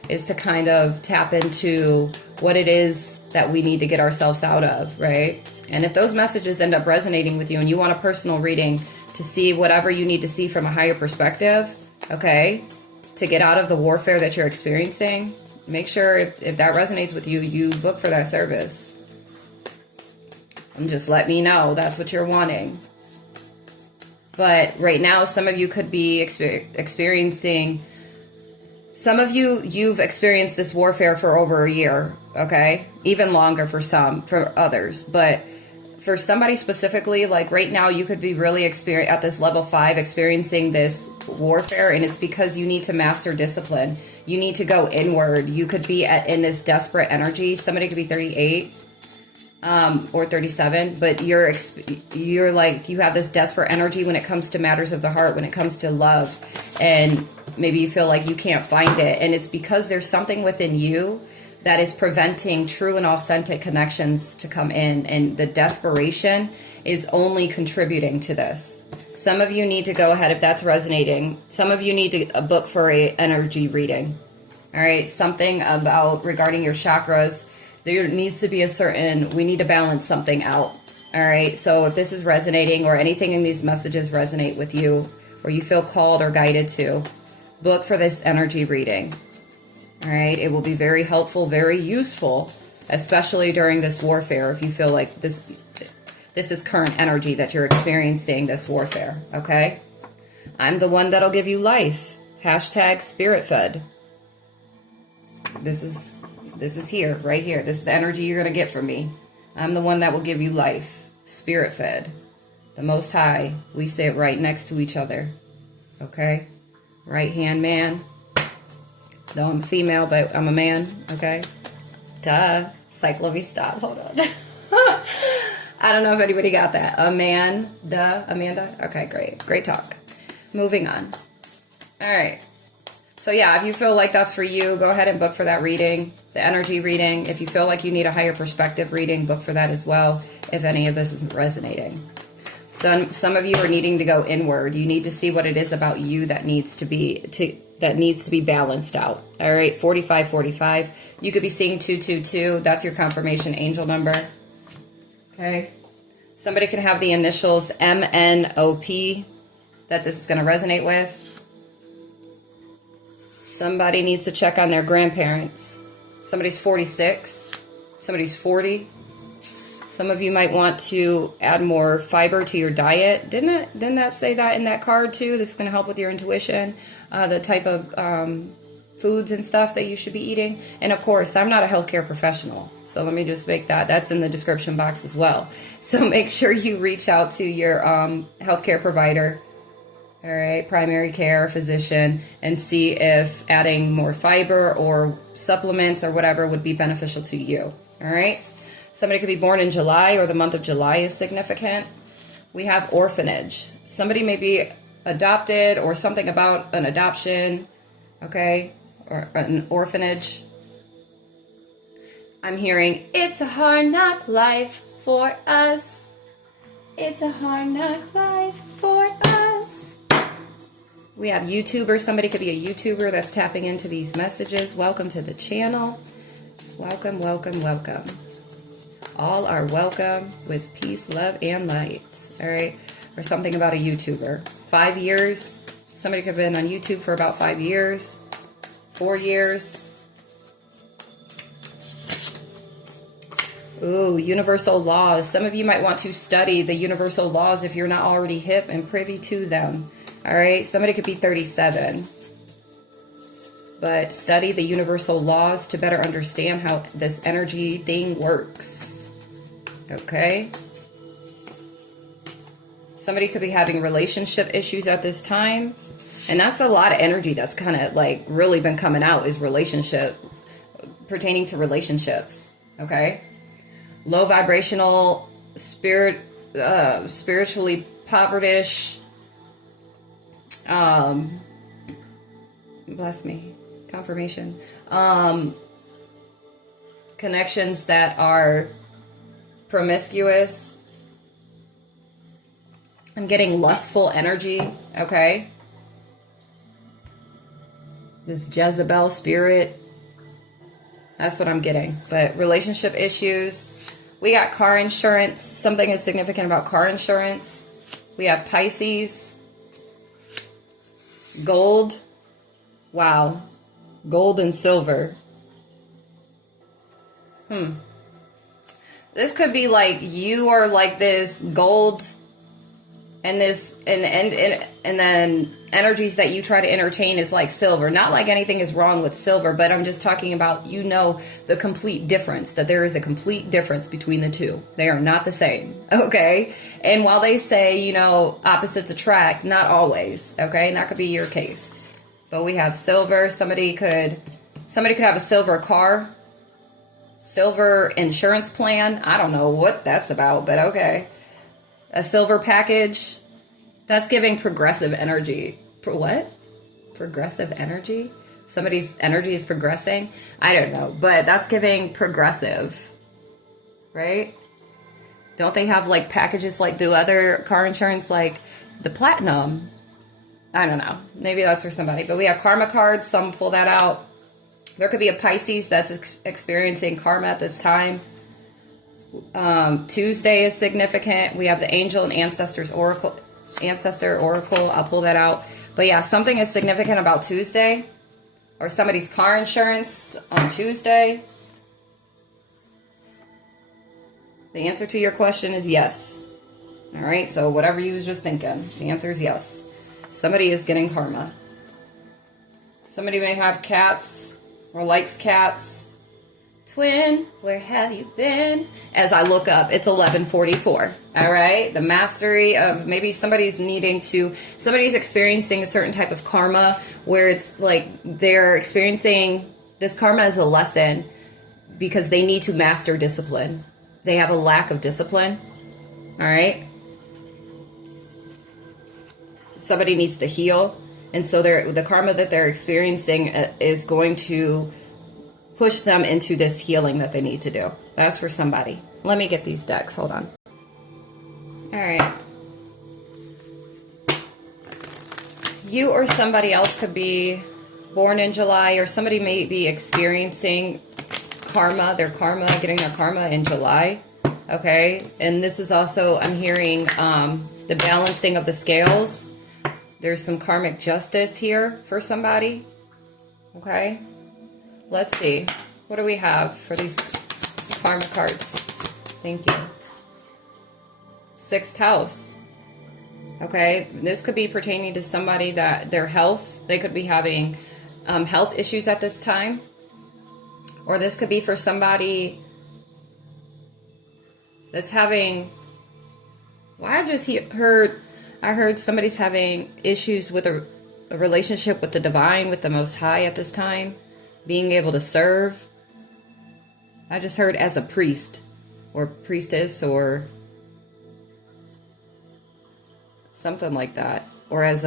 is to kind of tap into what it is that we need to get ourselves out of, right? And if those messages end up resonating with you and you want a personal reading to see whatever you need to see from a higher perspective, okay, to get out of the warfare that you're experiencing, make sure if that resonates with you, you book for that service. And just let me know that's what you're wanting. But right now, some of you could be experiencing, some of you've experienced this warfare for over a year, okay? Even longer for some, for others. But for somebody specifically, like right now, you could be really at this level 5 experiencing this warfare, and it's because you need to master discipline. You need to go inward. You could be in this desperate energy. Somebody could be 38. Or 37, but you're like, you have this desperate energy when it comes to matters of the heart, when it comes to love, and maybe you feel like you can't find it, and it's because there's something within you that is preventing true and authentic connections to come in, and the desperation is only contributing to this. Some of you need to go ahead, if that's resonating, some of you need to book for a energy reading. All right, something about regarding your chakras. There needs to be we need to balance something out. All right. So if this is resonating or anything in these messages resonate with you or you feel called or guided to, book for this energy reading. All right. It will be very helpful, very useful, especially during this warfare. If you feel like this is current energy that you're experiencing, this warfare. Okay. I'm the one that'll give you life. Hashtag spirit fed. This is here, right here. This is the energy you're going to get from me. I'm the one that will give you life. Spirit fed. The Most High. We sit right next to each other. Okay? Right hand man. Though I'm a female, but I'm a man. Okay? Duh. It's like, let me stop. Hold on. I don't know if anybody got that. A man. Duh. Amanda? Okay, great. Great talk. Moving on. All right. So yeah, if you feel like that's for you, go ahead and book for that reading, the energy reading. If you feel like you need a higher perspective reading, book for that as well, if any of this isn't resonating. Some of you are needing to go inward. You need to see what it is about you that needs to be balanced out. All right, 4545. You could be seeing 222. That's your confirmation angel number. Okay. Somebody can have the initials MNOP that this is going to resonate with. Somebody needs to check on their grandparents. Somebody's 46. Somebody's 40. Some of you might want to add more fiber to your diet. Didn't that say that in that card too? This is going to help with your intuition, the type of foods and stuff that you should be eating. And of course, I'm not a healthcare professional, so let me just make that's in the description box as well. So make sure you reach out to your healthcare provider. All right, primary care physician, and see if adding more fiber or supplements or whatever would be beneficial to you. All right. Somebody could be born in July, or the month of July is significant. We have orphanage. Somebody may be adopted, or something about an adoption. Okay, or an orphanage. I'm hearing it's a hard knock life for us. It's a hard knock life for us. We have YouTubers. Somebody could be a YouTuber that's tapping into these messages. Welcome to the channel. Welcome, welcome, welcome. All are welcome with peace, love, and light. All right. Or something about a YouTuber. 5 years. Somebody could have been on YouTube for about 5 years. 4 years. Ooh, universal laws. Some of you might want to study the universal laws if you're not already hip and privy to them. All right, somebody could be 37, but study the universal laws to better understand how this energy thing works. Okay. Somebody could be having relationship issues at this time, and that's a lot of energy that's kind of like really been coming out, is relationship, pertaining to relationships. Okay. Low vibrational, spiritually povertish. Bless me. Confirmation. Connections that are promiscuous. I'm getting lustful energy. Okay. This Jezebel spirit. That's what I'm getting. But relationship issues. We got car insurance. Something is significant about car insurance. We have Pisces. Gold. Wow. Gold and silver. This could be like you are like this gold and this and then energies that you try to entertain is like silver. Not like anything is wrong with silver, but I'm just talking about, the complete difference, that there is a complete difference between the two. They are not the same. Okay. And while they say, opposites attract, not always. Okay. And that could be your case. But we have silver. Somebody could have a silver car, silver insurance plan. I don't know what that's about, but okay. A silver package. That's giving progressive energy. What? Progressive energy? Somebody's energy is progressing? I don't know. But that's giving progressive. Right? Don't they have like packages like do other car insurance, like the platinum? I don't know. Maybe that's for somebody. But we have karma cards. Some pull that out. There could be a Pisces that's experiencing karma at this time. Tuesday is significant. We have the angel and ancestor oracle. I'll pull that out. But yeah, something is significant about Tuesday. or somebody's car insurance on Tuesday? The answer to your question is yes. All right, so whatever you was just thinking, the answer is yes. Somebody is getting karma. Somebody may have cats or likes cats. Twin, where have you been? As I look up, it's 11:44. All right, the mastery of maybe somebody's experiencing a certain type of karma where it's like they're experiencing this karma as a lesson because they need to master discipline. They have a lack of discipline. All right. Somebody needs to heal. And so the karma that they're experiencing is going to push them into this healing that they need to do. That's for somebody. Let me get these decks. Hold on. All right. You or somebody else could be born in July, or somebody may be experiencing getting their karma in July. Okay. And this is also, I'm hearing the balancing of the scales. There's some karmic justice here for somebody. Okay. Let's see. What do we have for these karma cards? Thank you. Sixth house. Okay. This could be pertaining to somebody that their health, they could be having health issues at this time. Or this could be for somebody that's having, I heard somebody's having issues with a relationship with the divine, with the Most High at this time, being able to serve. I just heard as a priest or priestess or something like that, or as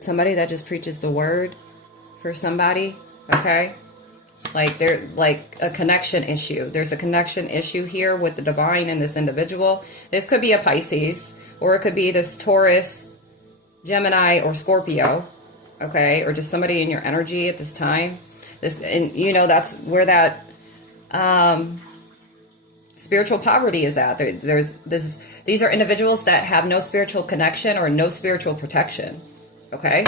somebody that just preaches the word for somebody. Okay. Like a connection issue. There's a connection issue here with the divine and this individual. This could be a Pisces, or it could be this Taurus, Gemini, or Scorpio. Okay, or just somebody in your energy at this time. That's where that spiritual poverty is at. These are individuals that have no spiritual connection or no spiritual protection. Okay.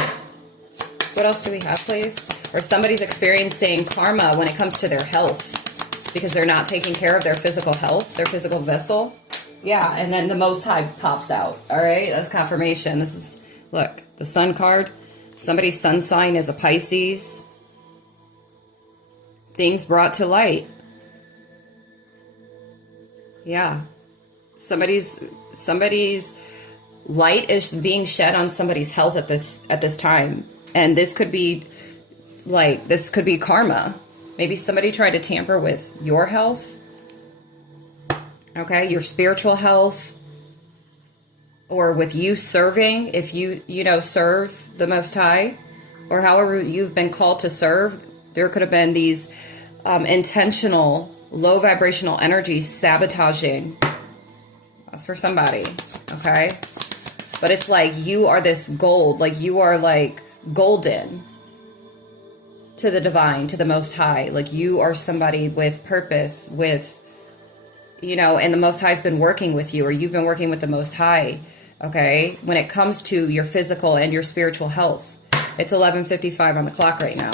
What else do we have, please? Or somebody's experiencing karma when it comes to their health because they're not taking care of their physical health, their physical vessel. Yeah, and then the Most High pops out. All right, that's confirmation. This is, look, the Sun card. Somebody's sun sign is a Pisces. Things brought to light. Yeah. Somebody's light is being shed on somebody's health at this time. And this could be karma. Maybe somebody tried to tamper with your health. Okay, your spiritual health. Or with you serving, if you serve the Most High, or however you've been called to serve, there could have been these intentional low vibrational energies sabotaging. That's for somebody, okay? But it's like you are this gold, like you are like golden to the divine, to the Most High. Like you are somebody with purpose, with, and the Most High's been working with you, or you've been working with the Most High, okay? When it comes to your physical and your spiritual health. It's 11:55 on the clock right now.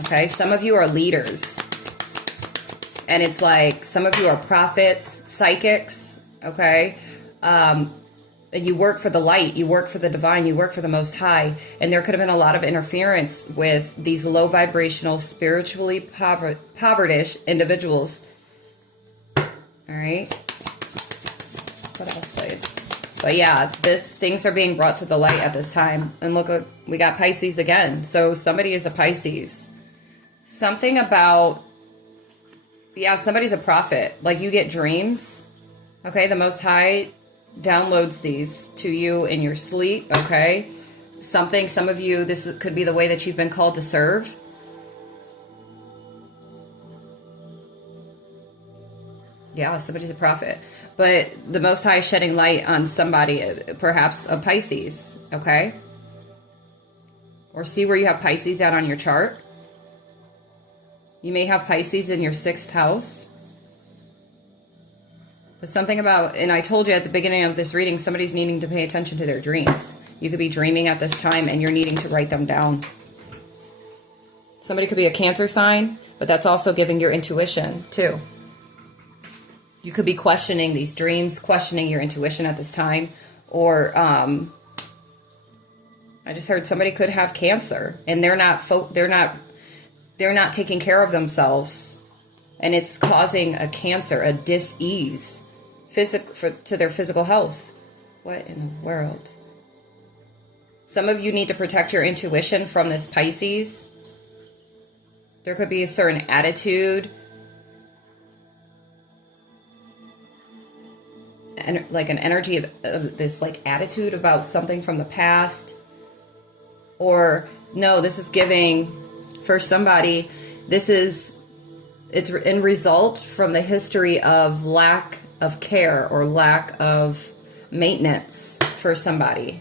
Okay, some of you are leaders. And it's like some of you are prophets, psychics, okay? And you work for the light, you work for the divine, you work for the Most High. And there could have been a lot of interference with these low vibrational, spiritually povertish individuals. All right. What else, please? But yeah, things are being brought to the light at this time. And look, we got Pisces again. So somebody is a Pisces. Something about, somebody's a prophet. Like you get dreams. Okay, the Most High downloads these to you in your sleep. Okay, some of you, this could be the way that you've been called to serve. Yeah, somebody's a prophet. But the Most High is shedding light on somebody, perhaps a Pisces, okay? Or see where you have Pisces out on your chart. You may have Pisces in your 6th house. Something about, and I told you at the beginning of this reading, somebody's needing to pay attention to their dreams. You could be dreaming at this time and you're needing to write them down. Somebody could be a Cancer sign, but that's also giving your intuition too. You could be questioning these dreams, questioning your intuition at this time. Or I just heard somebody could have Cancer and they're not taking care of themselves, and it's causing a cancer, a dis-ease to their physical health. What in the world? Some of you need to protect your intuition from this Pisces. There could be a certain attitude, and like an energy of this like attitude about something from the past. Or no, this is giving for somebody, it's in result from the history of lack of care or lack of maintenance for somebody.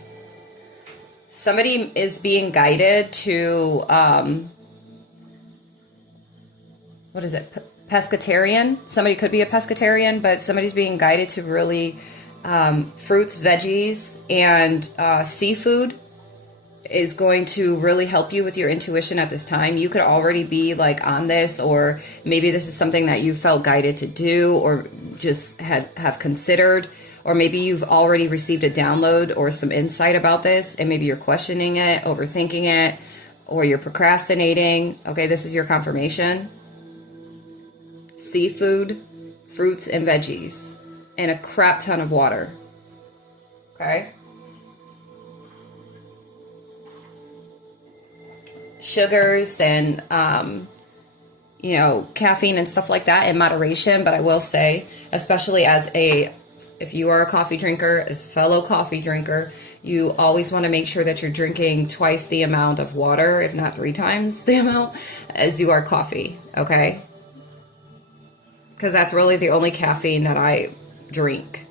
Somebody is being guided to, what is it? Pescatarian. Somebody could be a pescatarian, but somebody's being guided to really fruits, veggies, and seafood is going to really help you with your intuition at this time. You could already be like on this, or maybe this is something that you felt guided to do or just have considered, or maybe you've already received a download or some insight about this and maybe you're questioning it, overthinking it, or you're procrastinating. Okay, this is your confirmation. Seafood, fruits, and veggies, and a crap ton of water. Okay? Sugars and, caffeine and stuff like that in moderation. But I will say, especially if you are a coffee drinker, as a fellow coffee drinker, you always want to make sure that you're drinking twice the amount of water, if not 3 times the amount, as you are coffee, okay? Because that's really the only caffeine that I drink.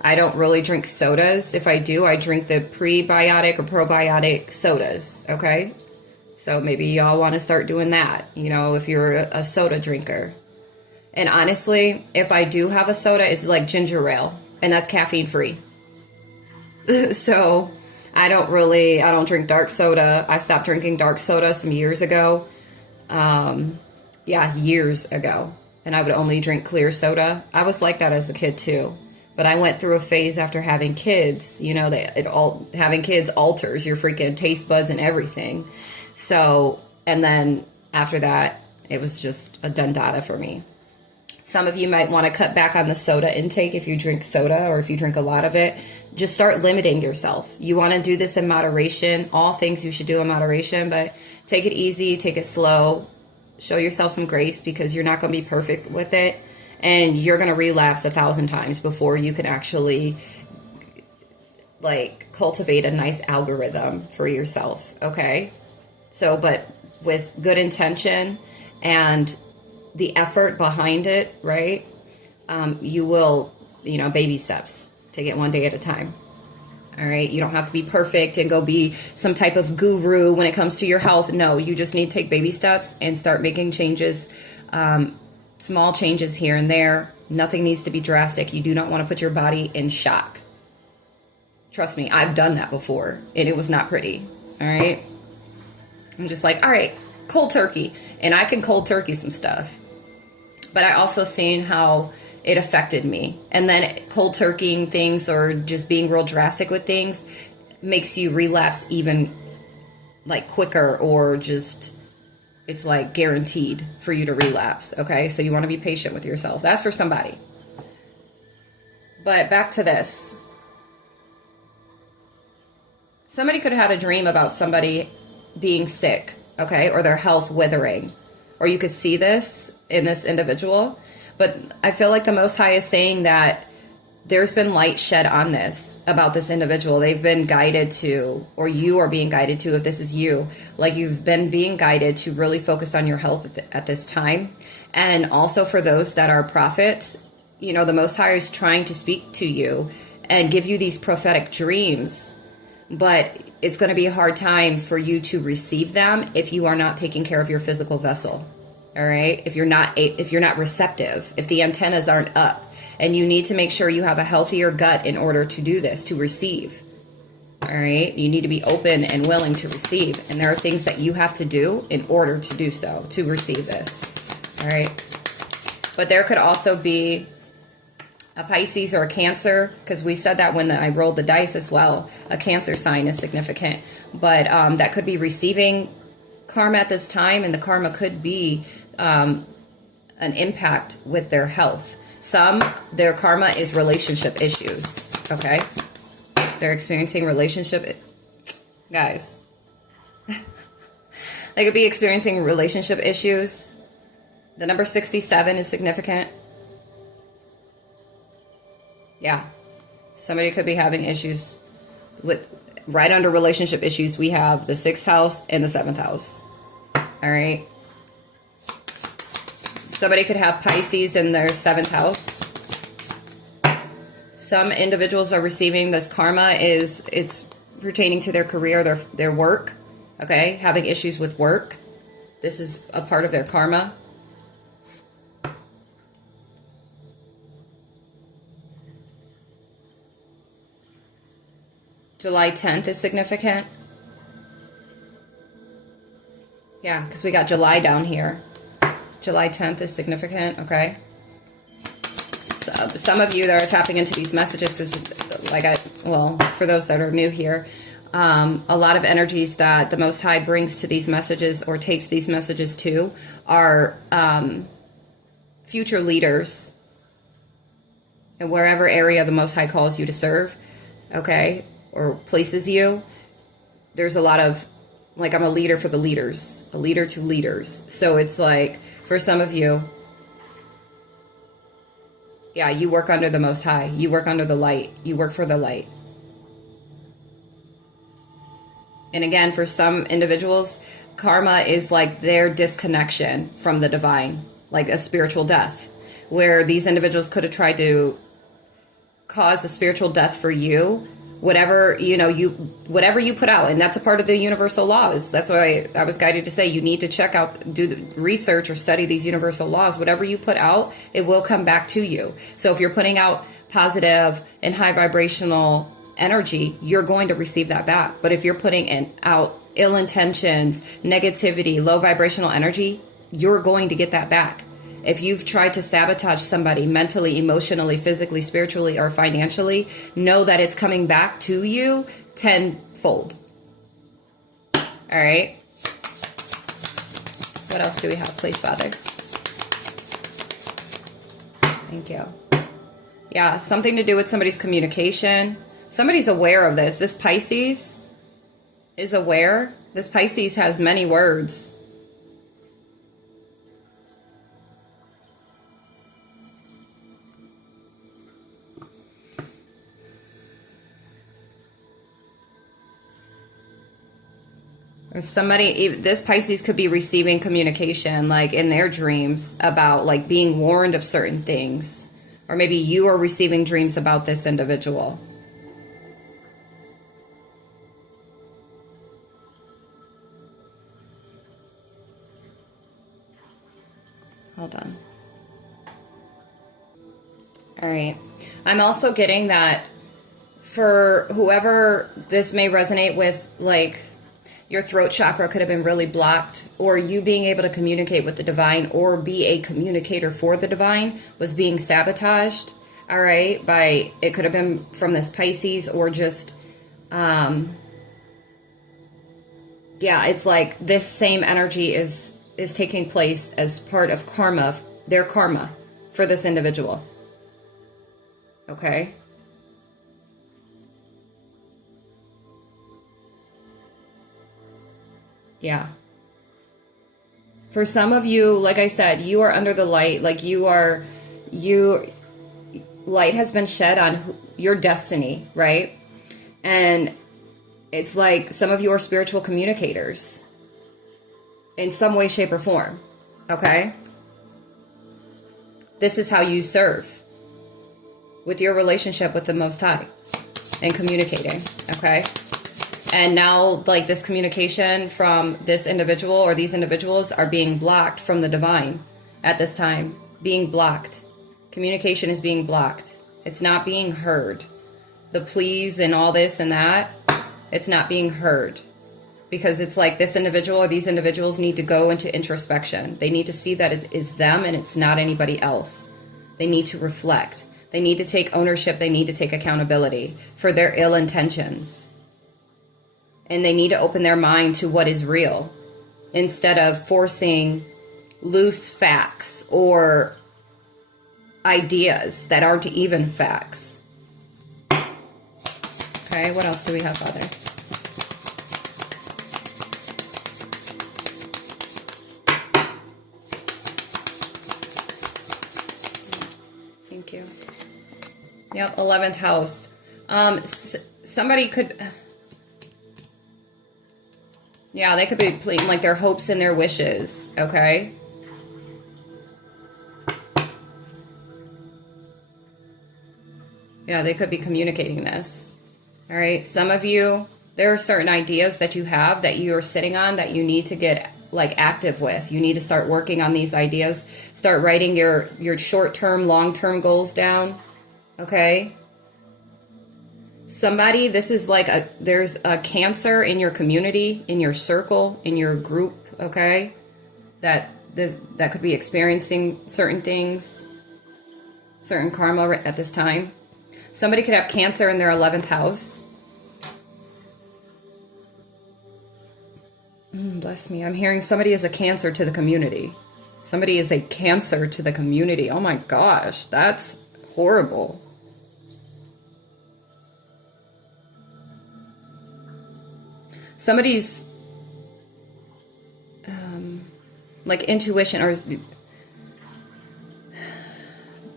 I don't really drink sodas. If I do, I drink the prebiotic or probiotic sodas, okay? So maybe y'all want to start doing that, if you're a soda drinker. And honestly, if I do have a soda, it's like ginger ale, and that's caffeine free. So I don't drink dark soda. I stopped drinking dark soda some years ago. Years ago. And I would only drink clear soda. I was like that as a kid too. But I went through a phase after having kids, having kids alters your freaking taste buds and everything. So, and then after that, it was just a done data for me. Some of you might want to cut back on the soda intake if you drink soda, or if you drink a lot of it. Just start limiting yourself. You want to do this in moderation. All things you should do in moderation, but take it easy, take it slow. Show yourself some grace, because you're not going to be perfect with it. And you're going to relapse 1,000 times before you can actually cultivate a nice algorithm for yourself. Okay. So, but with good intention and the effort behind it, right? You will, baby steps. Take it one day at a time. All right. You don't have to be perfect and go be some type of guru when it comes to your health. No, you just need to take baby steps and start making changes, small changes here and there. Nothing needs to be drastic. You do not want to put your body in shock. Trust me, I've done that before and it was not pretty. All right. I'm just like, all right, cold turkey. And I can cold turkey some stuff. But I also seen how it affected me. And then cold turkeying things or just being real drastic with things makes you relapse even quicker, or just, it's guaranteed for you to relapse. Okay. So you want to be patient with yourself. That's for somebody. But back to this. Somebody could have had a dream about somebody being sick, okay, or their health withering, or you could see this in this individual. But I feel like the Most High is saying that there's been light shed on this about this individual. They've been guided to, or you are being guided to, if this is you, you've been being guided to really focus on your health at this time. And also for those that are prophets, the Most High is trying to speak to you and give you these prophetic dreams. But it's going to be a hard time for you to receive them if you are not taking care of your physical vessel. All right. If you're not receptive, if the antennas aren't up, and you need to make sure you have a healthier gut in order to do this, to receive. All right. You need to be open and willing to receive. And there are things that you have to do in order to do so, to receive this. All right. But there could also be a Pisces or a Cancer, because we said that when I rolled the dice as well. A Cancer sign is significant. But that could be receiving karma at this time, and the karma could be an impact with their health. Their karma is relationship issues, okay? They're experiencing guys. They could be experiencing relationship issues. The number 67 is significant. Yeah. Somebody could be having issues with, right under relationship issues, we have the 6th house and the 7th house. All right. Somebody could have Pisces in their 7th house. Some individuals are receiving this karma it's pertaining to their career, their work. Okay. Having issues with work. This is a part of their karma. July 10th is significant. Yeah, because we got July down here. July 10th is significant, okay? So, some of you that are tapping into these messages, because for those that are new here, a lot of energies that the Most High brings to these messages or takes these messages to are future leaders in wherever area the Most High calls you to serve, okay? Or places you. There's a lot of, like, I'm a leader for the leaders, a leader to leaders. So it's like, for some of you, yeah, you work under the Most High. You work under the light. You work for the light. And again, for some individuals, karma is like their disconnection from the divine, like a spiritual death, where these individuals could have tried to cause a spiritual death for you. Whatever you put out, and that's a part of the universal laws. That's why I was guided to say you need to check out, do the research or study these universal laws. Whatever you put out, it will come back to you. So if you're putting out positive and high vibrational energy, you're going to receive that back. But if you're putting out ill intentions, negativity, low vibrational energy, you're going to get that back. If you've tried to sabotage somebody mentally, emotionally, physically, spiritually, or financially, know that it's coming back to you tenfold. All right. What else do we have, please, Father? Thank you. Yeah, something to do with somebody's communication. Somebody's aware of this. This Pisces is aware. This Pisces has many words. This Pisces could be receiving communication, like in their dreams, about like being warned of certain things. Or maybe you are receiving dreams about this individual. Hold on. All right. I'm also getting that for whoever this may resonate with, like, your throat chakra could have been really blocked, or you being able to communicate with the divine or be a communicator for the divine was being sabotaged. All right. It could have been from this Pisces, or just, it's like this same energy is taking place as part of karma, their karma for this individual. Okay. Yeah. For some of you, like I said, you are under the light. Like light has been shed on your destiny, right? And it's like some of you are spiritual communicators in some way, shape, or form. Okay? This is how you serve with your relationship with the Most High and communicating. Okay? And now, like, this communication from this individual or these individuals are being blocked from the divine at this time. Being blocked. Communication is being blocked. It's not being heard. The pleas and all this and that, it's not being heard. Because it's like this individual or these individuals need to go into introspection. They need to see that it is them and it's not anybody else. They need to reflect. They need to take ownership. They need to take accountability for their ill intentions. And they need to open their mind to what is real instead of forcing loose facts or ideas that aren't even facts. Okay, what else do we have, Father? Thank you. Yep, 11th house. Somebody could... Yeah, they could be playing like their hopes and their wishes, okay? Yeah, they could be communicating this. All right, some of you, there are certain ideas that you have that you are sitting on that you need to get like active with. You need to start working on these ideas. Start writing your short-term, long-term goals down, okay? Somebody, this is like there's a Cancer in your community, in your circle, in your group, okay? That could be experiencing certain things, certain karma at this time. Somebody could have Cancer in their 11th house. Bless me. I'm hearing somebody is a Cancer to the community. Somebody is a Cancer to the community. Oh my gosh, that's horrible. Somebody's like intuition or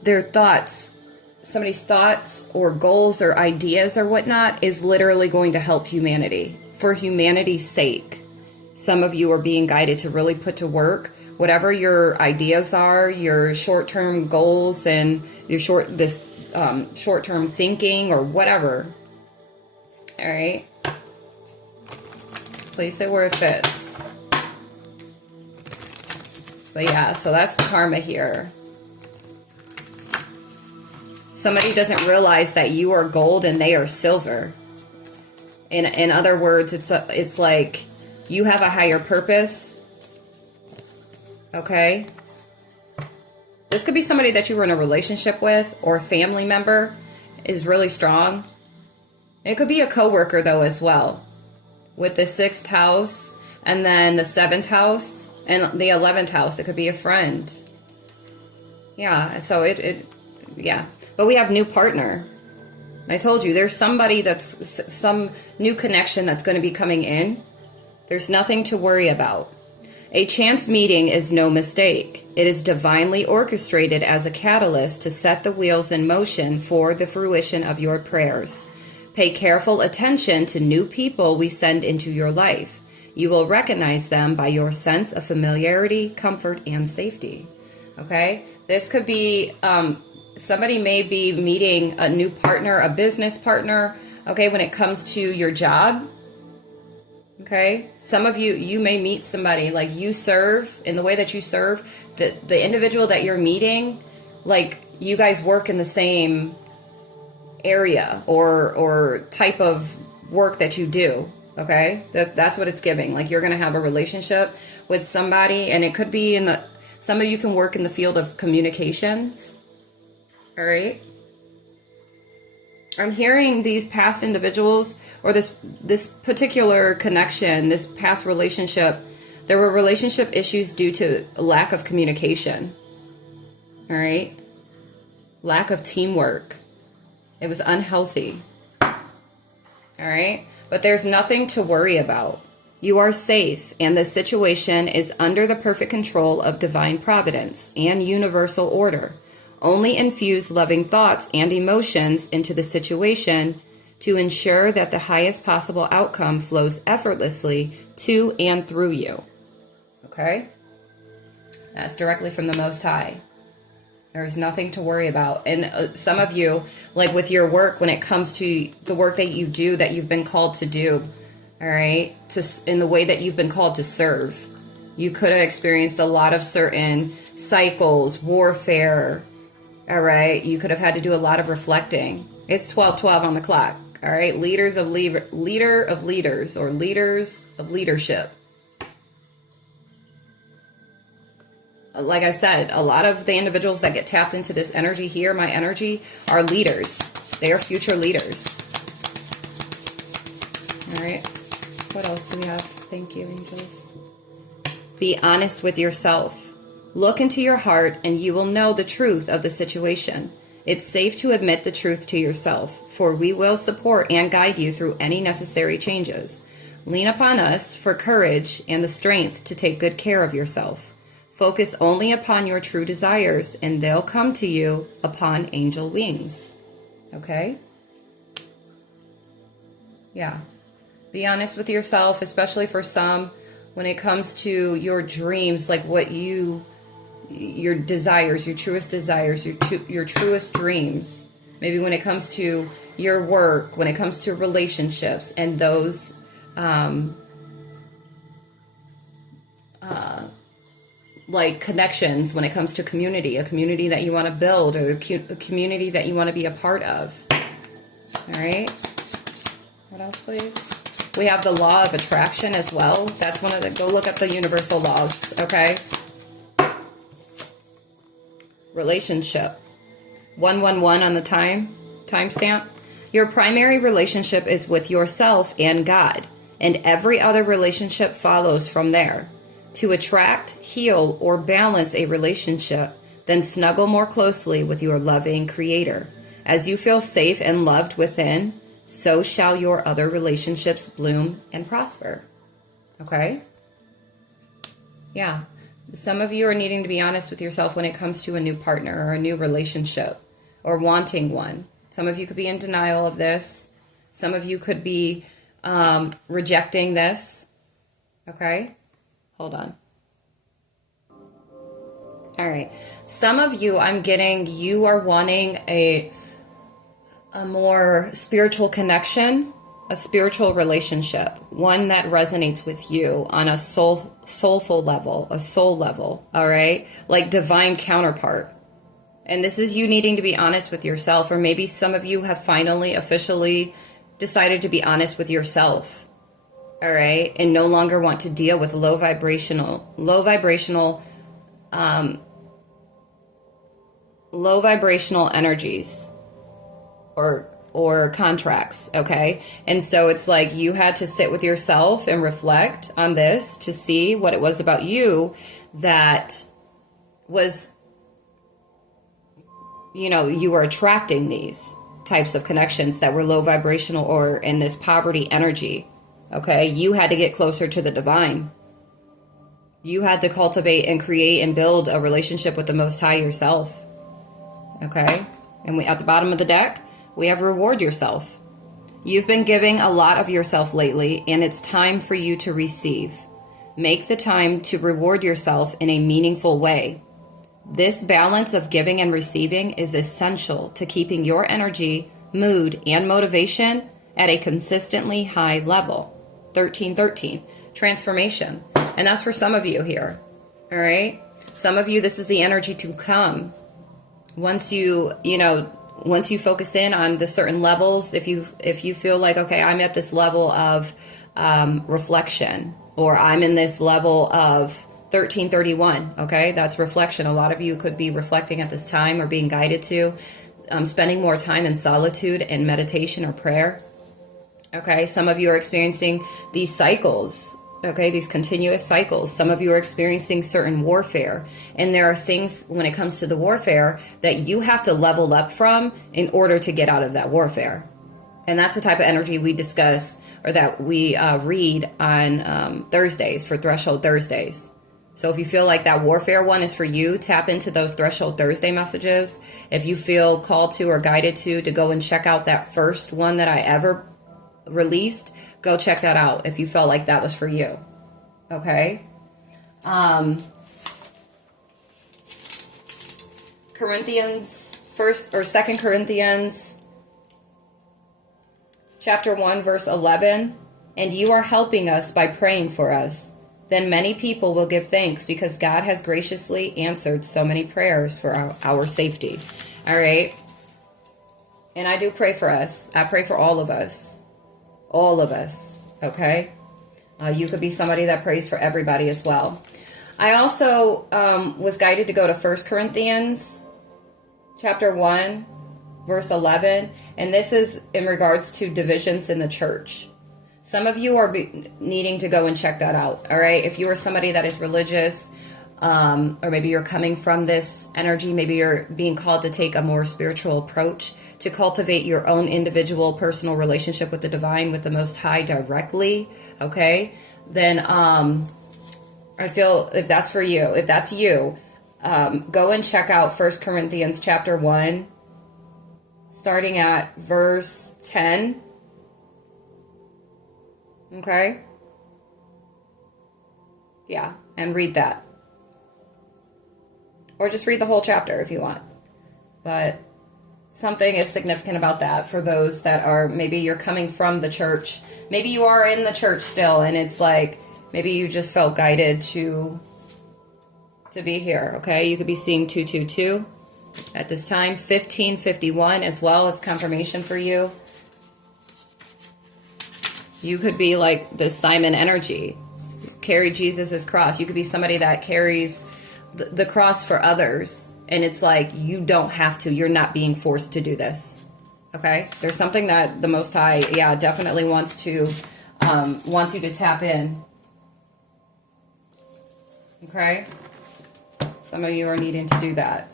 their thoughts, somebody's thoughts or goals or ideas or whatnot is literally going to help humanity for humanity's sake. Some of you are being guided to really put to work whatever your ideas are, your short-term goals and your short-term thinking or whatever. All right. Place it where it fits. But yeah, so that's the karma here. Somebody doesn't realize that you are gold and they are silver. In other words, it's like you have a higher purpose. Okay? This could be somebody that you were in a relationship with or a family member is really strong. It could be a coworker though as well. With the 6th house and then the 7th house and the 11th house, it could be a friend. Yeah, so yeah. But we have new partner. I told you, there's somebody that's some new connection that's going to be coming in. There's nothing to worry about. A chance meeting is no mistake. It is divinely orchestrated as a catalyst to set the wheels in motion for the fruition of your prayers. Pay careful attention to new people we send into your life. You will recognize them by your sense of familiarity, comfort, and safety. Okay? This could be, somebody may be meeting a new partner, a business partner, okay, when it comes to your job. Okay? Some of you may meet somebody, like you serve, in the way that you serve, the individual that you're meeting, like you guys work in the same area or type of work that you do. Okay, that's what it's giving. Like you're gonna have a relationship with somebody, and it could be some of you can work in the field of communication. All right, I'm hearing these past individuals or this particular connection, this past relationship, there were relationship issues due to lack of communication. All right, lack of teamwork. It was unhealthy. All right? But there's nothing to worry about. You are safe, and the situation is under the perfect control of divine providence and universal order. Only infuse loving thoughts and emotions into the situation to ensure that the highest possible outcome flows effortlessly to and through you. Okay? That's directly from the Most High. There's nothing to worry about. And some of you, like with your work, when it comes to the work that you do, that you've been called to do, all right, in the way that you've been called to serve. You could have experienced a lot of certain cycles, warfare, all right? You could have had to do a lot of reflecting. It's 12:12 on the clock, all right? Leader of leaders or leaders of leadership. Like I said, a lot of the individuals that get tapped into this energy here, my energy, are leaders. They are future leaders. All right. What else do we have? Thank you, angels. Be honest with yourself. Look into your heart and you will know the truth of the situation. It's safe to admit the truth to yourself, for we will support and guide you through any necessary changes. Lean upon us for courage and the strength to take good care of yourself. Focus only upon your true desires, and they'll come to you upon angel wings. Okay? Yeah. Be honest with yourself, especially for some, when it comes to your dreams, like your desires, your truest desires, your truest dreams. Maybe when it comes to your work, when it comes to relationships, and those like connections, when it comes to community, a community that you want to build, or a community that you want to be a part of. All right. What else, please? We have the law of attraction as well. That's one of the, go look up the universal laws, okay? Relationship. 111 on the timestamp. Your primary relationship is with yourself and God, and every other relationship follows from there. To attract, heal, or balance a relationship, then snuggle more closely with your loving Creator. As you feel safe and loved within, so shall your other relationships bloom and prosper. Okay? Yeah. Some of you are needing to be honest with yourself when it comes to a new partner or a new relationship or wanting one. Some of you could be in denial of this. Some of you could be rejecting this. Okay? Hold on. All right. Some of you, I'm getting, you are wanting a more spiritual connection, a spiritual relationship, one that resonates with you on a soulful level, a soul level, all right? Like divine counterpart. And this is you needing to be honest with yourself, or maybe some of you have finally officially decided to be honest with yourself. All right, and no longer want to deal with low vibrational energies or contracts. Okay, and so it's like you had to sit with yourself and reflect on this to see what it was about you that was, you were attracting these types of connections that were low vibrational or in this poverty energy. Okay, you had to get closer to the divine. You had to cultivate and create and build a relationship with the Most High yourself. Okay, and at the bottom of the deck, we have reward yourself. You've been giving a lot of yourself lately, and it's time for you to receive. Make the time to reward yourself in a meaningful way. This balance of giving and receiving is essential to keeping your energy, mood, and motivation at a consistently high level. 1313, transformation. And that's for some of you here. All right. Some of you, this is the energy to come. Once you focus in on the certain levels, if you feel like, okay, I'm at this level of reflection, or I'm in this level of 1331. Okay. That's reflection. A lot of you could be reflecting at this time or being guided to spending more time in solitude and meditation or prayer. Okay, some of you are experiencing these cycles, okay, these continuous cycles. Some of you are experiencing certain warfare. And there are things when it comes to the warfare that you have to level up from in order to get out of that warfare. And that's the type of energy we discuss, or that we read on Thursdays, for Threshold Thursdays. So if you feel like that warfare one is for you, tap into those Threshold Thursday messages. If you feel called to or guided to go and check out that first one that I ever released, go check that out if you felt like that was for you. Okay. Second Corinthians chapter 1 verse 11. and you are helping us by praying for us. Then many people will give thanks because God has graciously answered so many prayers for our safety. All right. And I do pray for us. I pray for all of us. All of us. Okay. You could be somebody that prays for everybody as well. I also was guided to go to 1 Corinthians chapter 1, verse 11. And this is in regards to divisions in the church. Some of you are needing to go and check that out. All right. If you are somebody that is religious, or maybe you're coming from this energy, maybe you're being called to take a more spiritual approach to cultivate your own individual personal relationship with the divine, with the Most High directly. Okay. Then, I feel if that's for you, if that's you, go and check out 1 Corinthians chapter 1, starting at verse 10. Okay? Yeah, and read that. Or just read the whole chapter if you want. But something is significant about that for those that are, maybe you're coming from the church. Maybe you are in the church still, and it's like, maybe you just felt guided to be here, okay? You could be seeing 222 at this time. 1551 as well. It's confirmation for you. You could be like the Simon energy. Carry Jesus' cross. You could be somebody that carries the cross for others. And it's like, you don't have to. You're not being forced to do this. Okay? There's something that the Most High, yeah, definitely wants you to tap in. Okay? Some of you are needing to do that.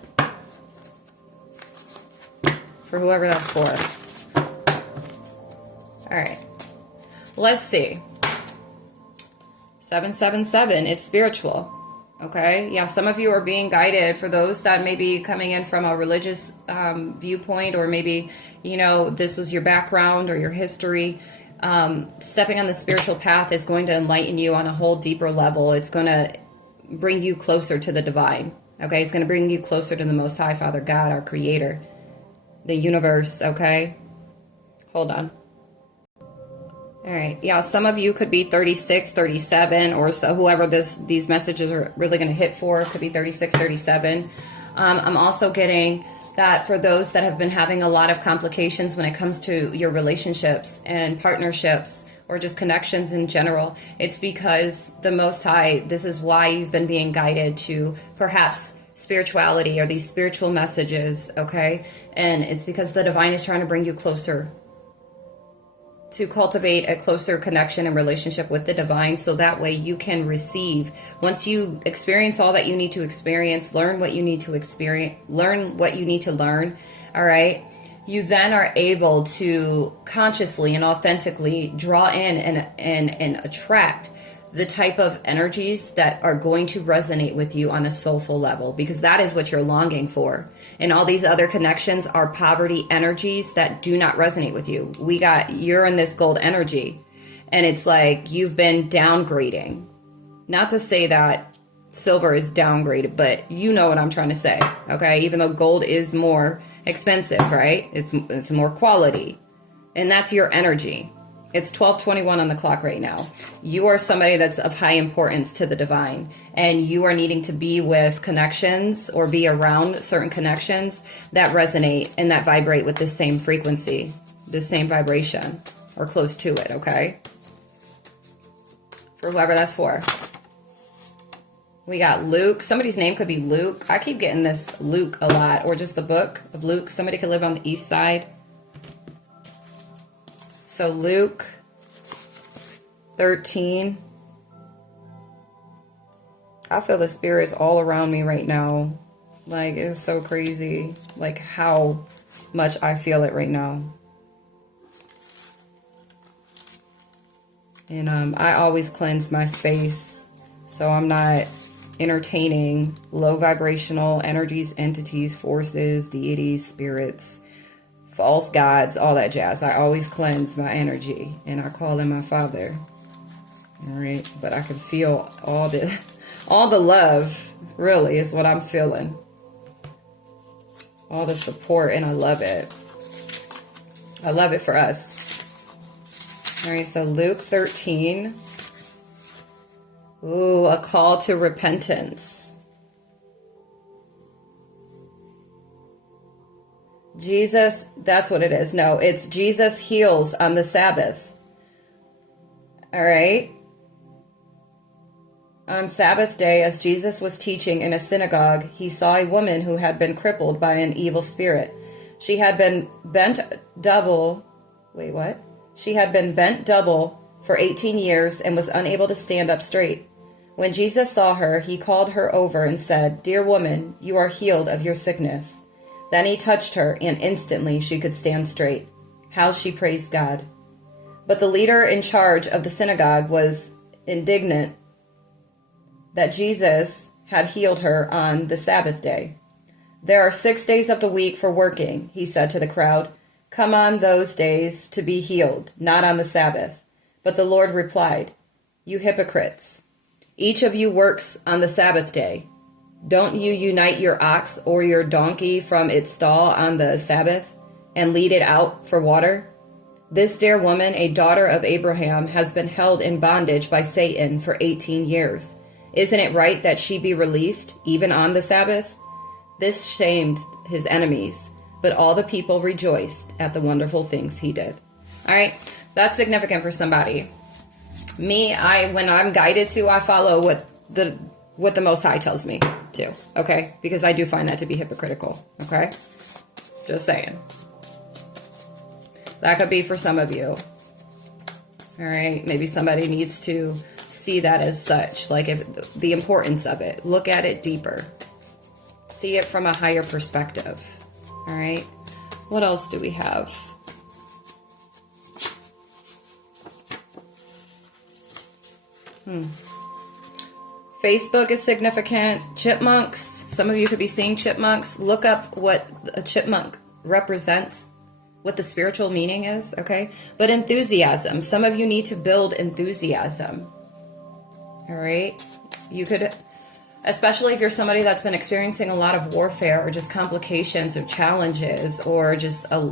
For whoever that's for. All right. Let's see. 777 is spiritual. Okay? Yeah, some of you are being guided. For those that may be coming in from a religious viewpoint, or maybe, this was your background or your history. Stepping on the spiritual path is going to enlighten you on a whole deeper level. It's going to bring you closer to the divine. Okay? It's going to bring you closer to the Most High, Father God, our Creator, the universe. Okay? Hold on. All right. Yeah, some of you could be 36, 37, or so whoever these messages are really going to hit for could be 36, 37. I'm also getting that for those that have been having a lot of complications when it comes to your relationships and partnerships or just connections in general, it's because the Most High, this is why you've been being guided to perhaps spirituality or these spiritual messages, okay? And it's because the divine is trying to bring you closer, to cultivate a closer connection and relationship with the divine, so that way you can receive. Once you experience all that you need to experience, learn what you need to experience, learn what you need to learn, all right, you then are able to consciously and authentically draw in and attract the type of energies that are going to resonate with you on a soulful level, because that is what you're longing for. And all these other connections are poverty energies that do not resonate with you. You're in this gold energy, and it's like you've been downgrading. Not to say that silver is downgraded, but you know what I'm trying to say, okay? Even though gold is more expensive, right? It's more quality, and that's your energy. It's 12:21 on the clock right now. You are somebody that's of high importance to the divine, and you are needing to be with connections or be around certain connections that resonate and that vibrate with the same frequency, the same vibration, or close to it, okay? For whoever that's for. We got Luke. Somebody's name could be Luke. I keep getting this Luke a lot, or just the book of Luke. Somebody could live on the east side. So Luke 13. I feel the spirits all around me right now. Like, it's so crazy. Like, how much I feel it right now. And I always cleanse my space, so I'm not entertaining low vibrational energies, entities, forces, deities, spirits, false gods, all that jazz. I always cleanse my energy, and I call in my Father. All right, but I can feel all the love, really, is what I'm feeling. All the support, and I love it. I love it for us. All right, so Luke 13. Ooh, a call to repentance. Jesus, that's what it is. No, it's Jesus heals on the Sabbath. All right. On Sabbath day, as Jesus was teaching in a synagogue, he saw a woman who had been crippled by an evil spirit. She had been bent double. Wait, what? She had been bent double for 18 years and was unable to stand up straight. When Jesus saw her, he called her over and said, "Dear woman, you are healed of your sickness." Then he touched her, and instantly she could stand straight. How she praised God. But the leader in charge of the synagogue was indignant that Jesus had healed her on the Sabbath day. "There are 6 days of the week for working," he said to the crowd. "Come on those days to be healed, not on the Sabbath." But the Lord replied, "You hypocrites! Each of you works on the Sabbath day. Don't you unite your ox or your donkey from its stall on the Sabbath and lead it out for water? This dear woman, a daughter of Abraham, has been held in bondage by Satan for 18 years. Isn't it right that she be released, even on the Sabbath?" This shamed his enemies, but all the people rejoiced at the wonderful things he did. All right, that's significant for somebody. Me, when I'm guided to, I follow what the Most High tells me to, okay? Because I do find that to be hypocritical, okay? Just saying. That could be for some of you. All right, maybe somebody needs to see that as such, like if the importance of it. Look at it deeper. See it from a higher perspective. All right, what else do we have? Facebook is significant. Chipmunks. Some of you could be seeing chipmunks. Look up what a chipmunk represents, what the spiritual meaning is, okay? But enthusiasm. Some of you need to build enthusiasm. All right? You could, especially if you're somebody that's been experiencing a lot of warfare or just complications or challenges or just a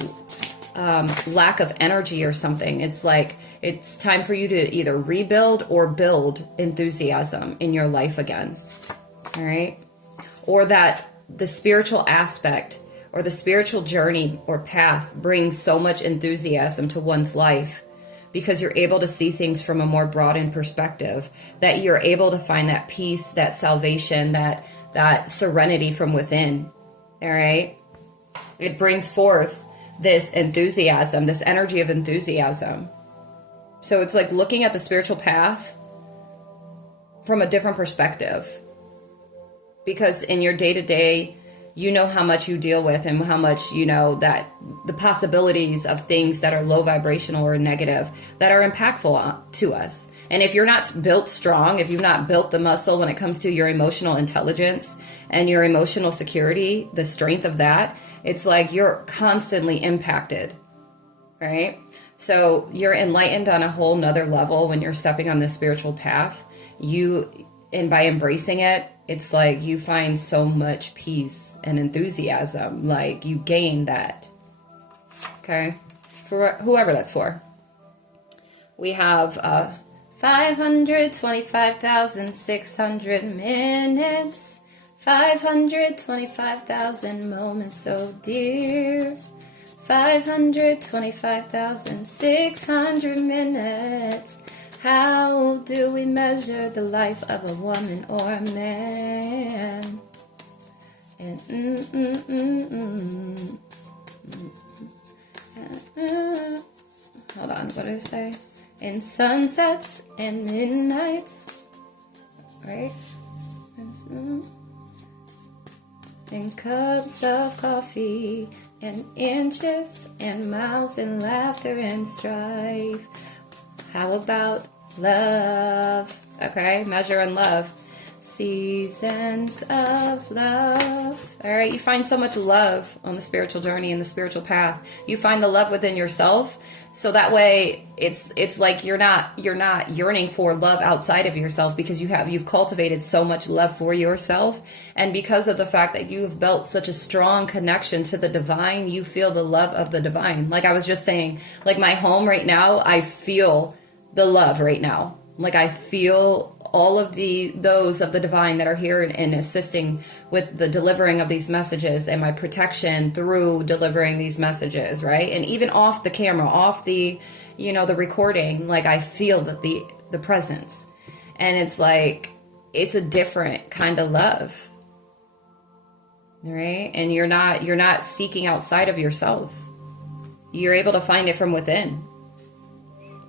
lack of energy or something. It's like it's time for you to either rebuild or build enthusiasm in your life again. All right? Or that the spiritual aspect or the spiritual journey or path brings so much enthusiasm to one's life because you're able to see things from a more broadened perspective, that you're able to find that peace, that salvation, that serenity from within. All right? It brings forth this enthusiasm, this energy of enthusiasm. So it's like looking at the spiritual path from a different perspective. Because in your day-to-day, you know how much you deal with and how much you know that the possibilities of things that are low vibrational or negative that are impactful to us. And if you're not built strong, if you've not built the muscle when it comes to your emotional intelligence and your emotional security, the strength of that, it's like you're constantly impacted, right? So you're enlightened on a whole nother level when you're stepping on this spiritual path. And by embracing it, it's like you find so much peace and enthusiasm. Like you gain that. Okay? For whoever that's for. We have 525,600 minutes. 525,000 moments so dear. 525,600 minutes. How do we measure the life of a woman or a man? And hold on, what did it say? In sunsets and midnights, right? In cups of coffee and inches and miles and laughter and strife. How about love? Okay, measure and love. Seasons of love. All right, you find so much love on the spiritual journey and the spiritual path. You find the love within yourself, so that way it's like you're not yearning for love outside of yourself, because you've cultivated so much love for yourself, and because of the fact that you've built such a strong connection to the divine, you feel the love of the divine. Like I was just saying, like my home right now, I feel the love right now. Like I feel all of those of the divine that are here and assisting with the delivering of these messages, and my protection through delivering these messages, right? And even off the camera, off the, the recording, like I feel that the presence. And it's like, it's a different kind of love, right? And you're not seeking outside of yourself. You're able to find it from within.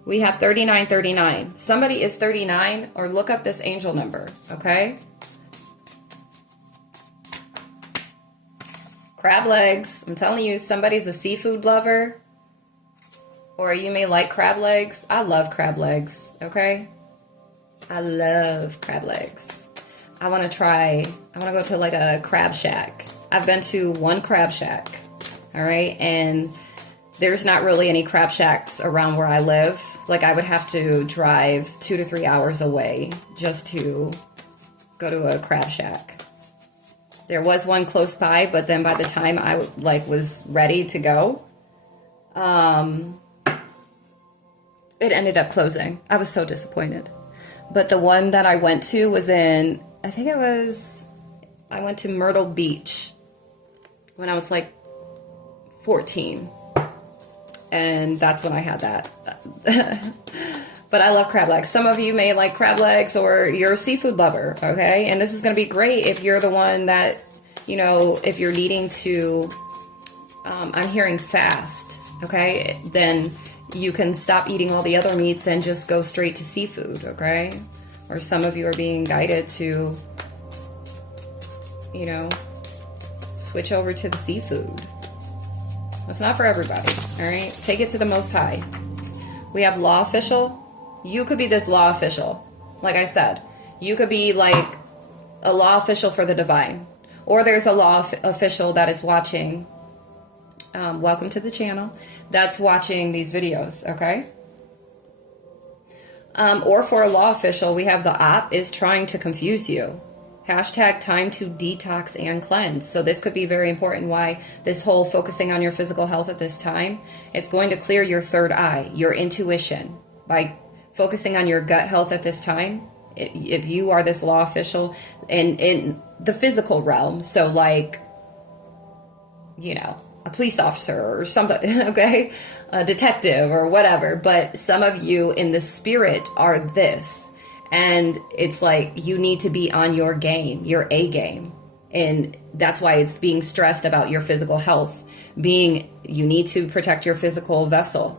We have 3939. Somebody is 39, or look up this angel number, okay? Crab legs. I'm telling you, somebody's a seafood lover, or you may like crab legs. I love crab legs, okay? I love crab legs. I want to go to like a crab shack. I've been to one crab shack, all right? And there's not really any crab shacks around where I live. Like I would have to drive 2 to 3 hours away just to go to a crab shack. There was one close by, but then by the time I was ready to go, it ended up closing. I was so disappointed. But the one that I went to was I went to Myrtle Beach when I was like 14. And that's when I had that. But I love crab legs. Some of you may like crab legs, or you're a seafood lover, okay? And this is going to be great if you're the one that, if you're needing to, I'm hearing fast, okay? Then you can stop eating all the other meats and just go straight to seafood, okay? Or some of you are being guided to, switch over to the seafood. It's not for everybody, all right? Take it to the Most High. We have law official. You could be this law official. Like I said, you could be like a law official for the divine. Or there's a law official that is watching. Welcome to the channel. That's watching these videos, okay? Or for a law official, we have the op is trying to confuse you. Hashtag time to detox and cleanse. So this could be very important, why this whole focusing on your physical health at this time. It's going to clear your third eye, your intuition. By focusing on your gut health at this time, if you are this law official in the physical realm, so like, a police officer or something, okay? A detective or whatever. But some of you in the spirit are this. And it's like you need to be on your game, your A game. And that's why it's being stressed about your physical health. You need to protect your physical vessel.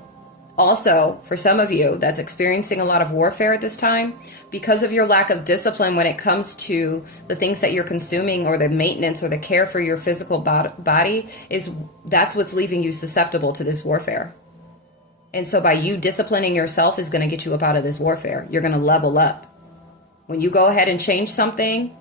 Also, for some of you that's experiencing a lot of warfare at this time, because of your lack of discipline when it comes to the things that you're consuming, or the maintenance or the care for your physical body, that's what's leaving you susceptible to this warfare. And so by you disciplining yourself is going to get you up out of this warfare. You're going to level up. When you go ahead and change something,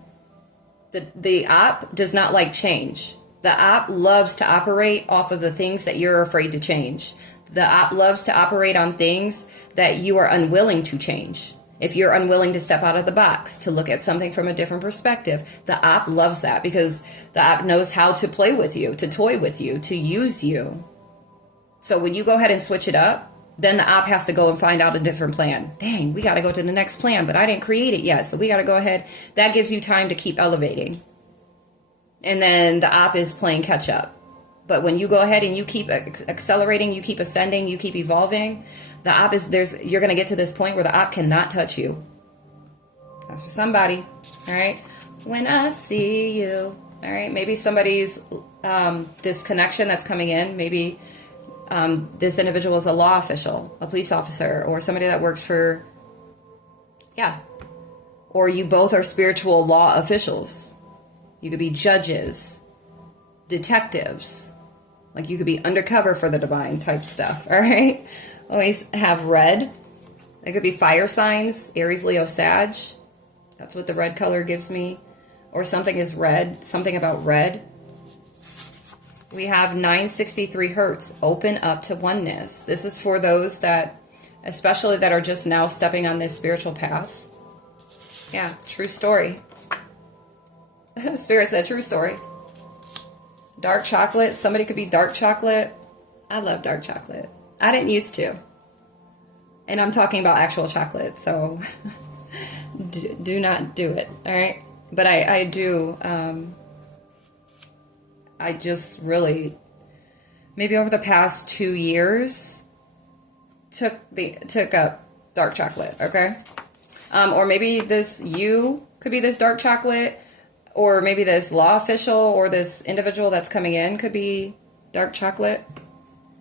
the op does not like change. The op loves to operate off of the things that you're afraid to change. The op loves to operate on things that you are unwilling to change. If you're unwilling to step out of the box, to look at something from a different perspective, the op loves that, because the op knows how to play with you, to toy with you, to use you. So when you go ahead and switch it up, then the op has to go and find out a different plan. Dang, we got to go to the next plan, but I didn't create it yet. So we got to go ahead. That gives you time to keep elevating. And then the op is playing catch up. But when you go ahead and you keep accelerating, you keep ascending, you keep evolving, the op you're going to get to this point where the op cannot touch you. That's for somebody. All right. When I see you. All right. Maybe somebody's, this connection that's coming in, maybe this individual is a law official, a police officer, or somebody that works for, or you both are spiritual law officials. You could be judges, detectives, like you could be undercover for the divine type stuff, all right? Always have red. It could be fire signs, Aries, Leo, Sag, That's what the red color gives me. Or something is red, something about red. We have 963 hertz, open up to oneness. This is for those that, especially that are just now stepping on this spiritual path. Yeah, true story. Spirit said true story. Dark chocolate, somebody could be dark chocolate. I love dark chocolate. I didn't used to. And I'm talking about actual chocolate, so do not do it, all right? But I do, I just really, maybe over the past 2 years, took up dark chocolate, okay? Or maybe you could be this dark chocolate, or maybe this law official or this individual that's coming in could be dark chocolate.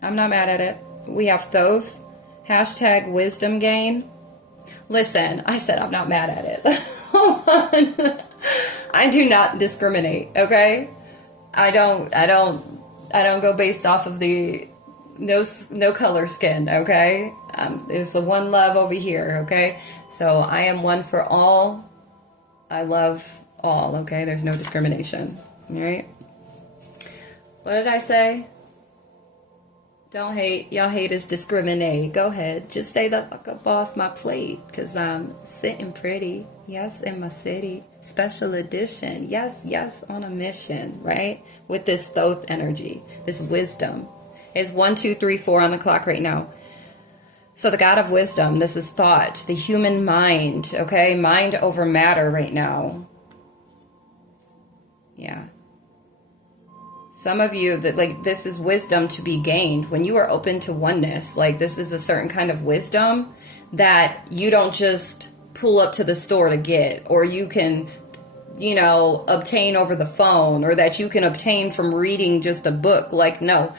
I'm not mad at it. We have Thoth, hashtag wisdom gain. Listen, I said I'm not mad at it. Hold on. I do not discriminate, okay? I don't go based off of the no color skin, okay? It's the one love over here, okay? So I am one for all. I love all, okay? There's no discrimination, all right? What did I say? Don't hate. Y'all hate is discriminate. Go ahead. Just stay the fuck up off my plate, because I'm sitting pretty. Yes, in my city. Special edition. Yes, yes, on a mission, right? With this Thoth energy, this wisdom. It's 1, 2, 3, 4 on the clock right now. So the God of wisdom, this is thought, the human mind, okay? Mind over matter right now. Yeah. Some of you, that like this is wisdom to be gained when you are open to oneness. Like this is a certain kind of wisdom that you don't just pull up to the store to get, or you can, obtain over the phone, or that you can obtain from reading just a book. Like, no.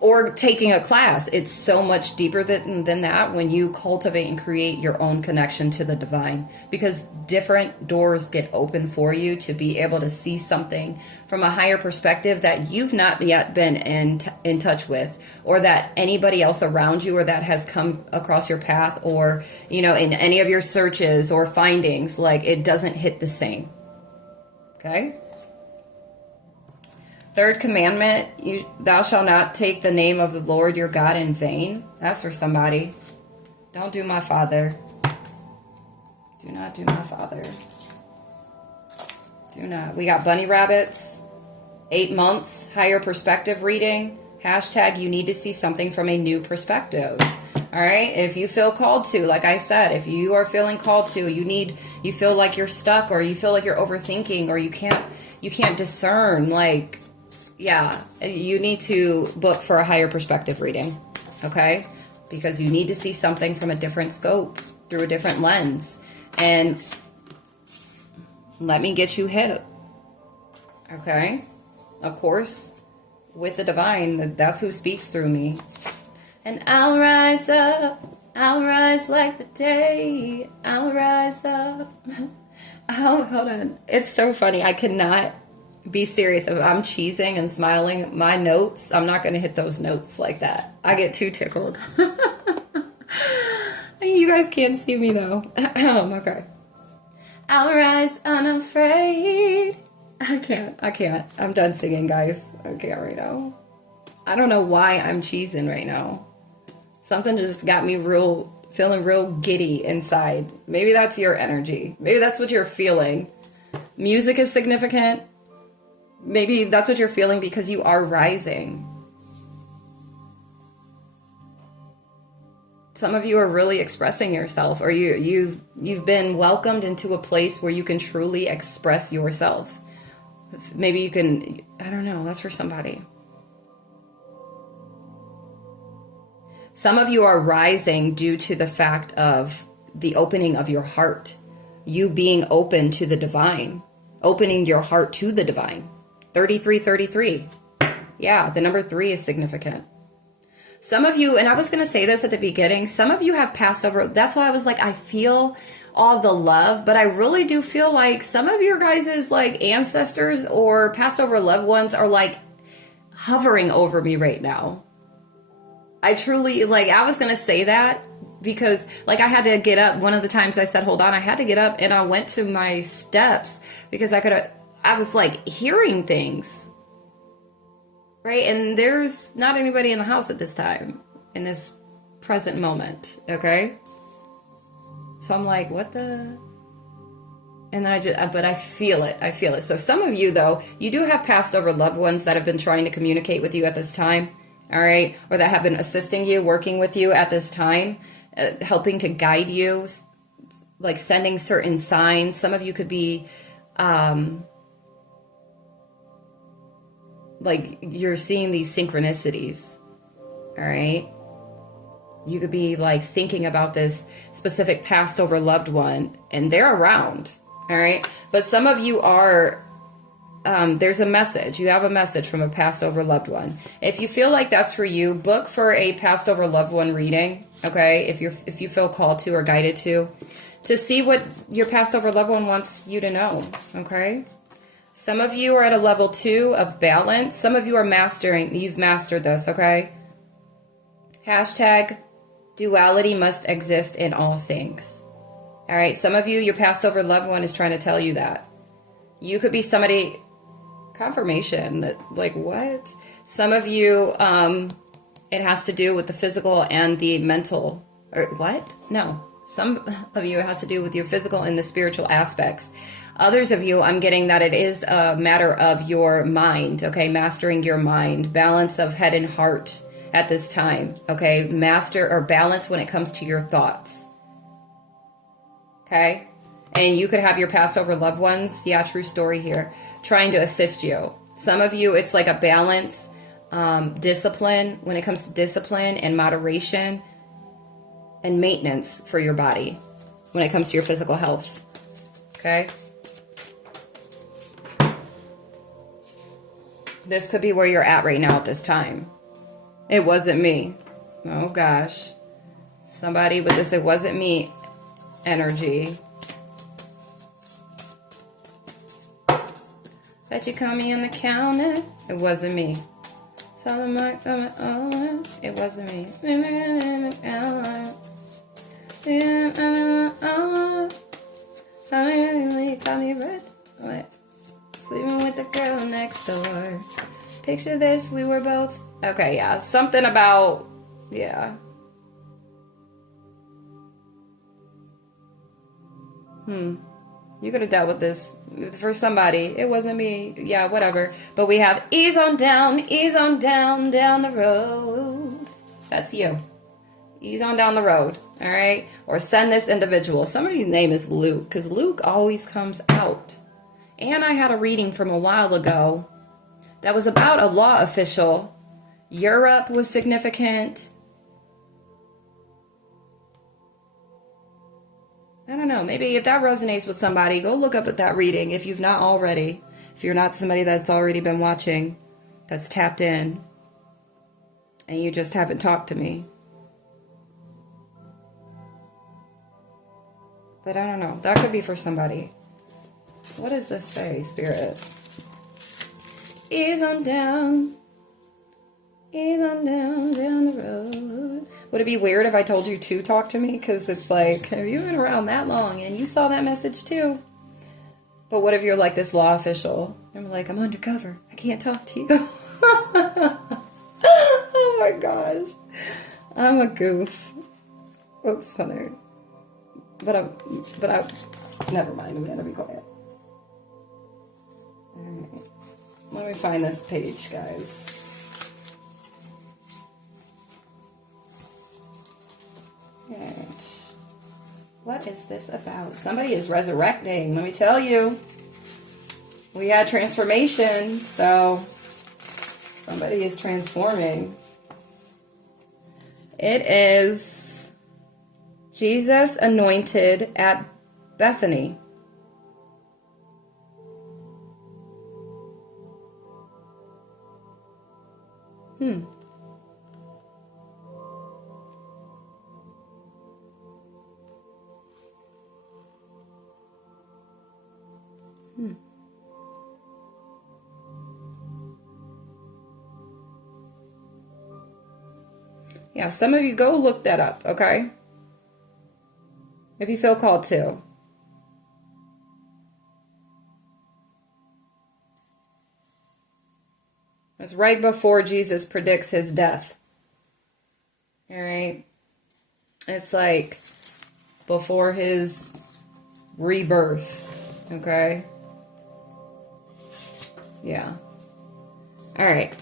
Or taking a class. It's so much deeper than that when you cultivate and create your own connection to the divine, because different doors get open for you to be able to see something from a higher perspective that you've not yet been in touch with, or that anybody else around you or that has come across your path, or in any of your searches or findings. Like, it doesn't hit the same. Okay. Third commandment, thou shalt not take the name of the Lord your God in vain. That's for somebody. Don't do my father. Do not do my father. Do not. We got bunny rabbits, 8 months, higher perspective reading. Hashtag you need to see something from a new perspective. All right. If you feel called to, like I said, if you are feeling called to, you feel like you're stuck, or you feel like you're overthinking, or you can't discern, like, yeah, you need to book for a higher perspective reading, okay? Because you need to see something from a different scope, through a different lens. And let me get you hip, okay? Of course, with the divine, that's who speaks through me. And I'll rise up, I'll rise like the day, I'll rise up. Oh, hold on. It's so funny. I cannot be serious. If I'm cheesing and smiling, my notes, I'm not going to hit those notes like that. I get too tickled. You guys can't see me though. Okay. I'll rise unafraid. I can't. I'm done singing, guys. I can't right now. I don't know why I'm cheesing right now. Something just got me feeling real giddy inside. Maybe that's your energy. Maybe that's what you're feeling. Music is significant. Maybe that's what you're feeling because you are rising. Some of you are really expressing yourself, or you've been welcomed into a place where you can truly express yourself. Maybe you can, I don't know, that's for somebody. Some of you are rising due to the fact of the opening of your heart. You being open to the divine. Opening your heart to the divine. 3333. Yeah, the number 3 is significant. Some of you, and I was going to say this at the beginning, some of you have passed over. That's why I was like, I feel all the love, but I really do feel like some of your guys' like ancestors or passed over loved ones are like hovering over me right now. I truly, like, I was going to say that, because like I had to get up. One of the times I said, hold on, I had to get up and I went to my steps because I was like hearing things, right? And there's not anybody in the house at this time, in this present moment, okay? So I'm like, what the? And then but I feel it. I feel it. So some of you, though, you do have passed over loved ones that have been trying to communicate with you at this time, all right? Or that have been assisting you, working with you at this time, helping to guide you, like sending certain signs. Some of you could be, like you're seeing these synchronicities, all right? You could be like thinking about this specific passed over loved one and they're around. All right. But some of you are, there's a message. You have a message from a passed over loved one. If you feel like that's for you, book for a passed over loved one reading. Okay. If you feel called to or guided to see what your passed over loved one wants you to know. Okay. Some of you are at a level 2 of balance. Some of you are you've mastered this. Okay. Hashtag duality must exist in all things. All right. Some of you, your passed over loved one is trying to tell you that. You could be somebody, confirmation that like what? Some of you, it has to do with the physical and the mental, or what? No. Some of you, it has to do with your physical and the spiritual aspects. Others of you, I'm getting that it is a matter of your mind. Okay. Mastering your mind, balance of head and heart at this time. Okay. Master or balance when it comes to your thoughts. Okay. And you could have your passed over loved ones. Yeah, true story here. Trying to assist you. Some of you, it's like a balance, discipline when it comes to discipline and moderation and maintenance for your body when it comes to your physical health. Okay. This could be where you're at right now at this time. It wasn't me. Oh gosh. Somebody with this, it wasn't me energy. That you caught me on the counter. It wasn't me. It wasn't me. What? Sleeping with the girl next door. Picture this, we were both. Okay, yeah. Something about, yeah. You could have dealt with this for somebody. It wasn't me. Yeah, whatever. But we have ease on down the road. That's you. Ease on down the road. All right? Or send this individual. Somebody's name is Luke, because Luke always comes out. And I had a reading from a while ago that was about a law official. Europe was significant. I don't know. Maybe if that resonates with somebody, go look up at that reading if you've not already. If you're not somebody that's already been watching, that's tapped in, and you just haven't talked to me. But I don't know. That could be for somebody. What does this say, Spirit? Ease on down the road. Would it be weird if I told you to talk to me? Because it's like, have you been around that long and you saw that message too? But what if you're like this law official? I'm like, I'm undercover. I can't talk to you. Oh my gosh. I'm a goof. That's funny. But I, never mind. I'm going to be quiet. All right. Let me find this page, guys. Right. What is this about? Somebody is resurrecting. Let me tell you. We had transformation, so somebody is transforming. It is Jesus anointed at Bethany. Yeah, some of you go look that up, okay? if you feel called to. It's right before Jesus predicts his death. All right. It's like before his rebirth. Okay. Yeah. All right.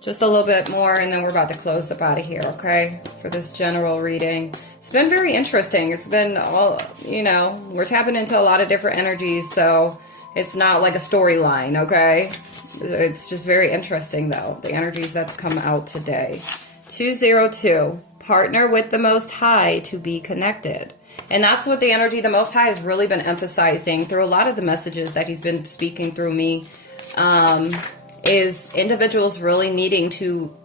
Just a little bit more and then we're about to close up out of here. Okay. For this general reading. It's been very interesting. It's been all, we're tapping into a lot of different energies. So it's not like a storyline. Okay. It's just very interesting, though, the energies that's come out today. 202, partner with the Most High to be connected. And that's what the energy the Most High has really been emphasizing through a lot of the messages that he's been speaking through me, is individuals really needing to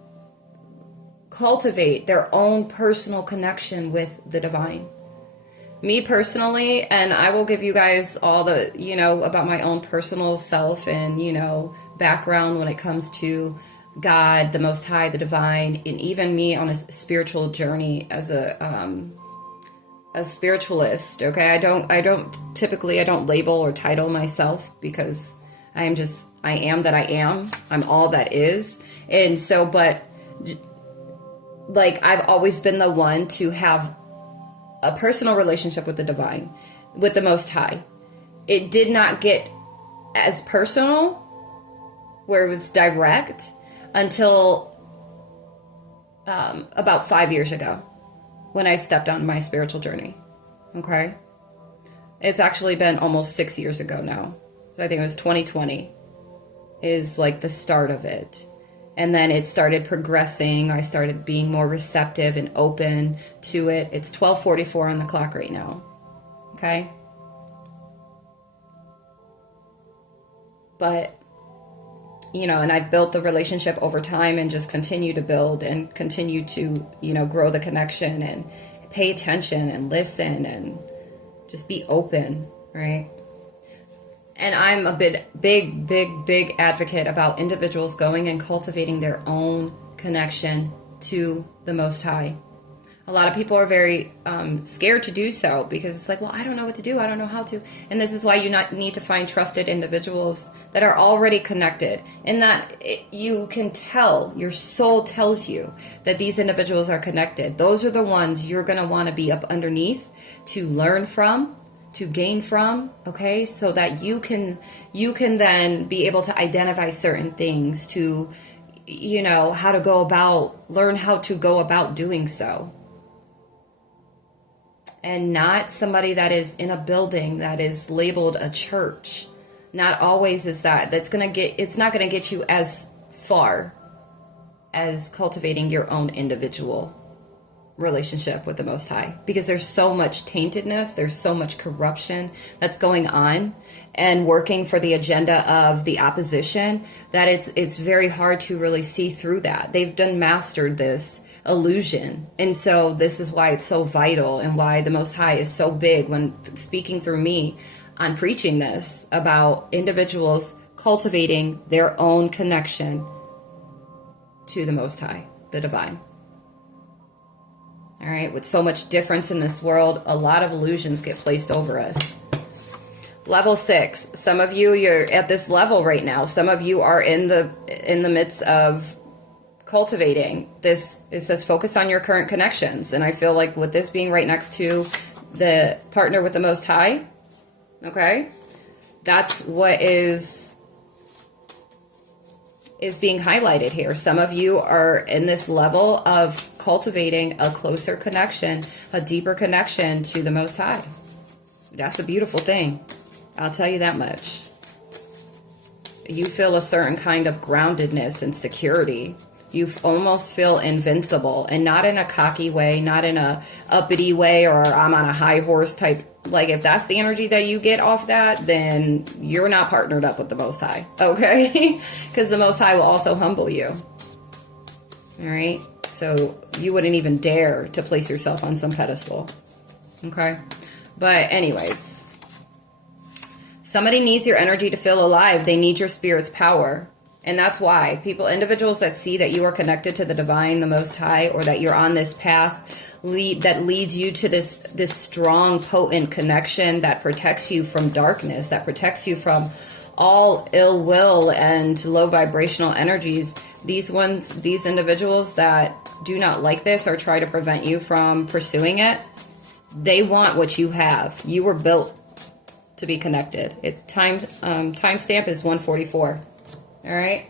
cultivate their own personal connection with the divine. Me personally, and I will give you guys all the, about my own personal self and, background when it comes to God, the Most High, the divine, and even me on a spiritual journey as a spiritualist. Okay. I don't label or title myself because I am that I am. I'm all that is. And so, but like, I've always been the one to have a personal relationship with the divine, with the Most High. It did not get as personal where it was direct until about 5 years ago when I stepped on my spiritual journey. Okay. It's actually been almost 6 years ago now. So I think it was 2020 is like the start of it. And then it started progressing. I started being more receptive and open to it. It's 12:44 on the clock right now. Okay. But, and I've built the relationship over time and just continue to build and continue to, grow the connection and pay attention and listen and just be open, right? And I'm a big advocate about individuals going and cultivating their own connection to the Most High. A lot of people are very scared to do so because it's like, well, I don't know what to do. I don't know how to. And this is why you need to find trusted individuals that are already connected. And that you can tell, your soul tells you that these individuals are connected. Those are the ones you're going to want to be up underneath to learn from, to gain from, okay? So that you can then be able to identify certain things, to, learn how to go about doing so. And not somebody that is in a building that is labeled a church. Not always is that. It's not going to get you as far as cultivating your own individual relationship with the Most High. Because there's so much taintedness, there's so much corruption that's going on and working for the agenda of the opposition that it's very hard to really see through that. They've mastered this illusion. And so this is why it's so vital and why the Most High is so big when speaking through me on preaching this about individuals cultivating their own connection to the Most High, the divine. All right. With so much difference in this world, a lot of illusions get placed over us. Level 6. Some of you, you're at this level right now. Some of you are in the midst of cultivating this. It says focus on your current connections. And I feel like with this being right next to the partner with the Most High, okay, that's what is being highlighted here. Some of you are in this level of cultivating a closer connection, a deeper connection to the Most High. That's a beautiful thing. I'll tell you that much. You feel a certain kind of groundedness and security. You almost feel invincible, and not in a cocky way, not in a uppity way, or I'm on a high horse type. Like, if that's the energy that you get off that, then you're not partnered up with the Most High, okay? Because the Most High will also humble you. All right? So you wouldn't even dare to place yourself on some pedestal, okay? But anyways, somebody needs your energy to feel alive. They need your spirit's power. And that's why individuals that see that you are connected to the divine, the Most High, or that you're on this path that leads you to this strong, potent connection that protects you from darkness, that protects you from all ill will and low vibrational energies. These individuals that do not like this or try to prevent you from pursuing it, they want what you have. You were built to be connected. Timestamp is 144. All right.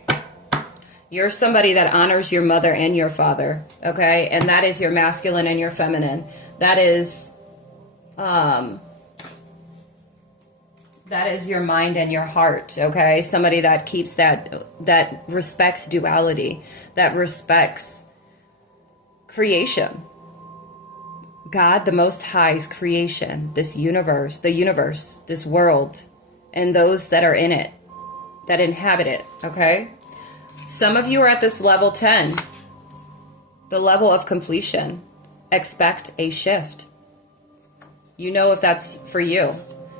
You're somebody that honors your mother and your father. Okay. And that is your masculine and your feminine. That is your mind and your heart. Okay. Somebody that keeps that respects duality, that respects creation. God, the Most High's creation, this universe, this world, and those that are in it, that inhabit it, okay? Some of you are at this level 10, the level of completion. Expect a shift. You know if that's for you.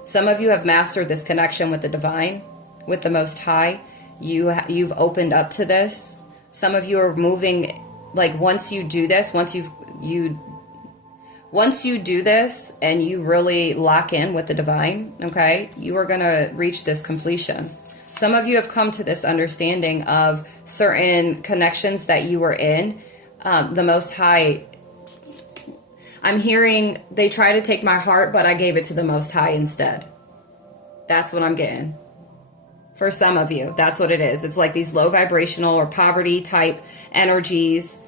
Some of you have mastered this connection with the divine, with the Most High. You've opened up to this. Some of you are moving, like once you do this, once you do this and you really lock in with the divine, okay, you are going to reach this completion. Some of you have come to this understanding of certain connections that you were in. The Most High, I'm hearing they try to take my heart, but I gave it to the Most High instead. That's what I'm getting. For some of you, that's what it is. It's like these low vibrational or poverty type energies,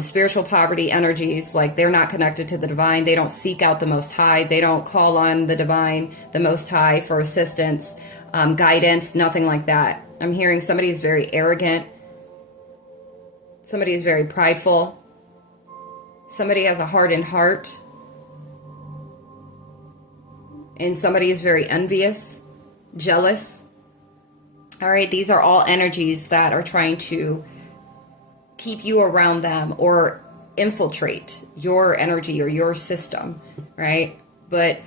spiritual poverty energies, like they're not connected to the divine. They don't seek out the Most High. They don't call on the divine, the Most High for assistance, guidance, nothing like that. I'm hearing somebody is very arrogant. Somebody is very prideful. Somebody has a hardened heart. And somebody is very envious, jealous. All right, these are all energies that are trying to keep you around them or infiltrate your energy or your system, right? But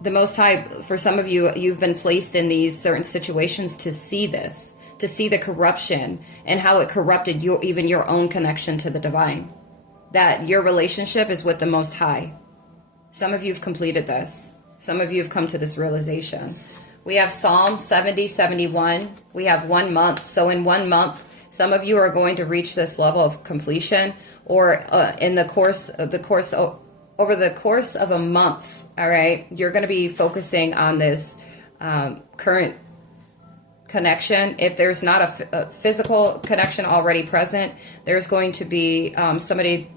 the Most High, for some of you, you've been placed in these certain situations to see this, to see the corruption and how it corrupted even your own connection to the divine. That your relationship is with the Most High. Some of you have completed this. Some of you have come to this realization. We have Psalm 70, 71. We have 1 month. So in 1 month, some of you are going to reach this level of completion, or over the course of a month. All right, you're going to be focusing on this current connection. If there's not a physical connection already present, there's going to be somebody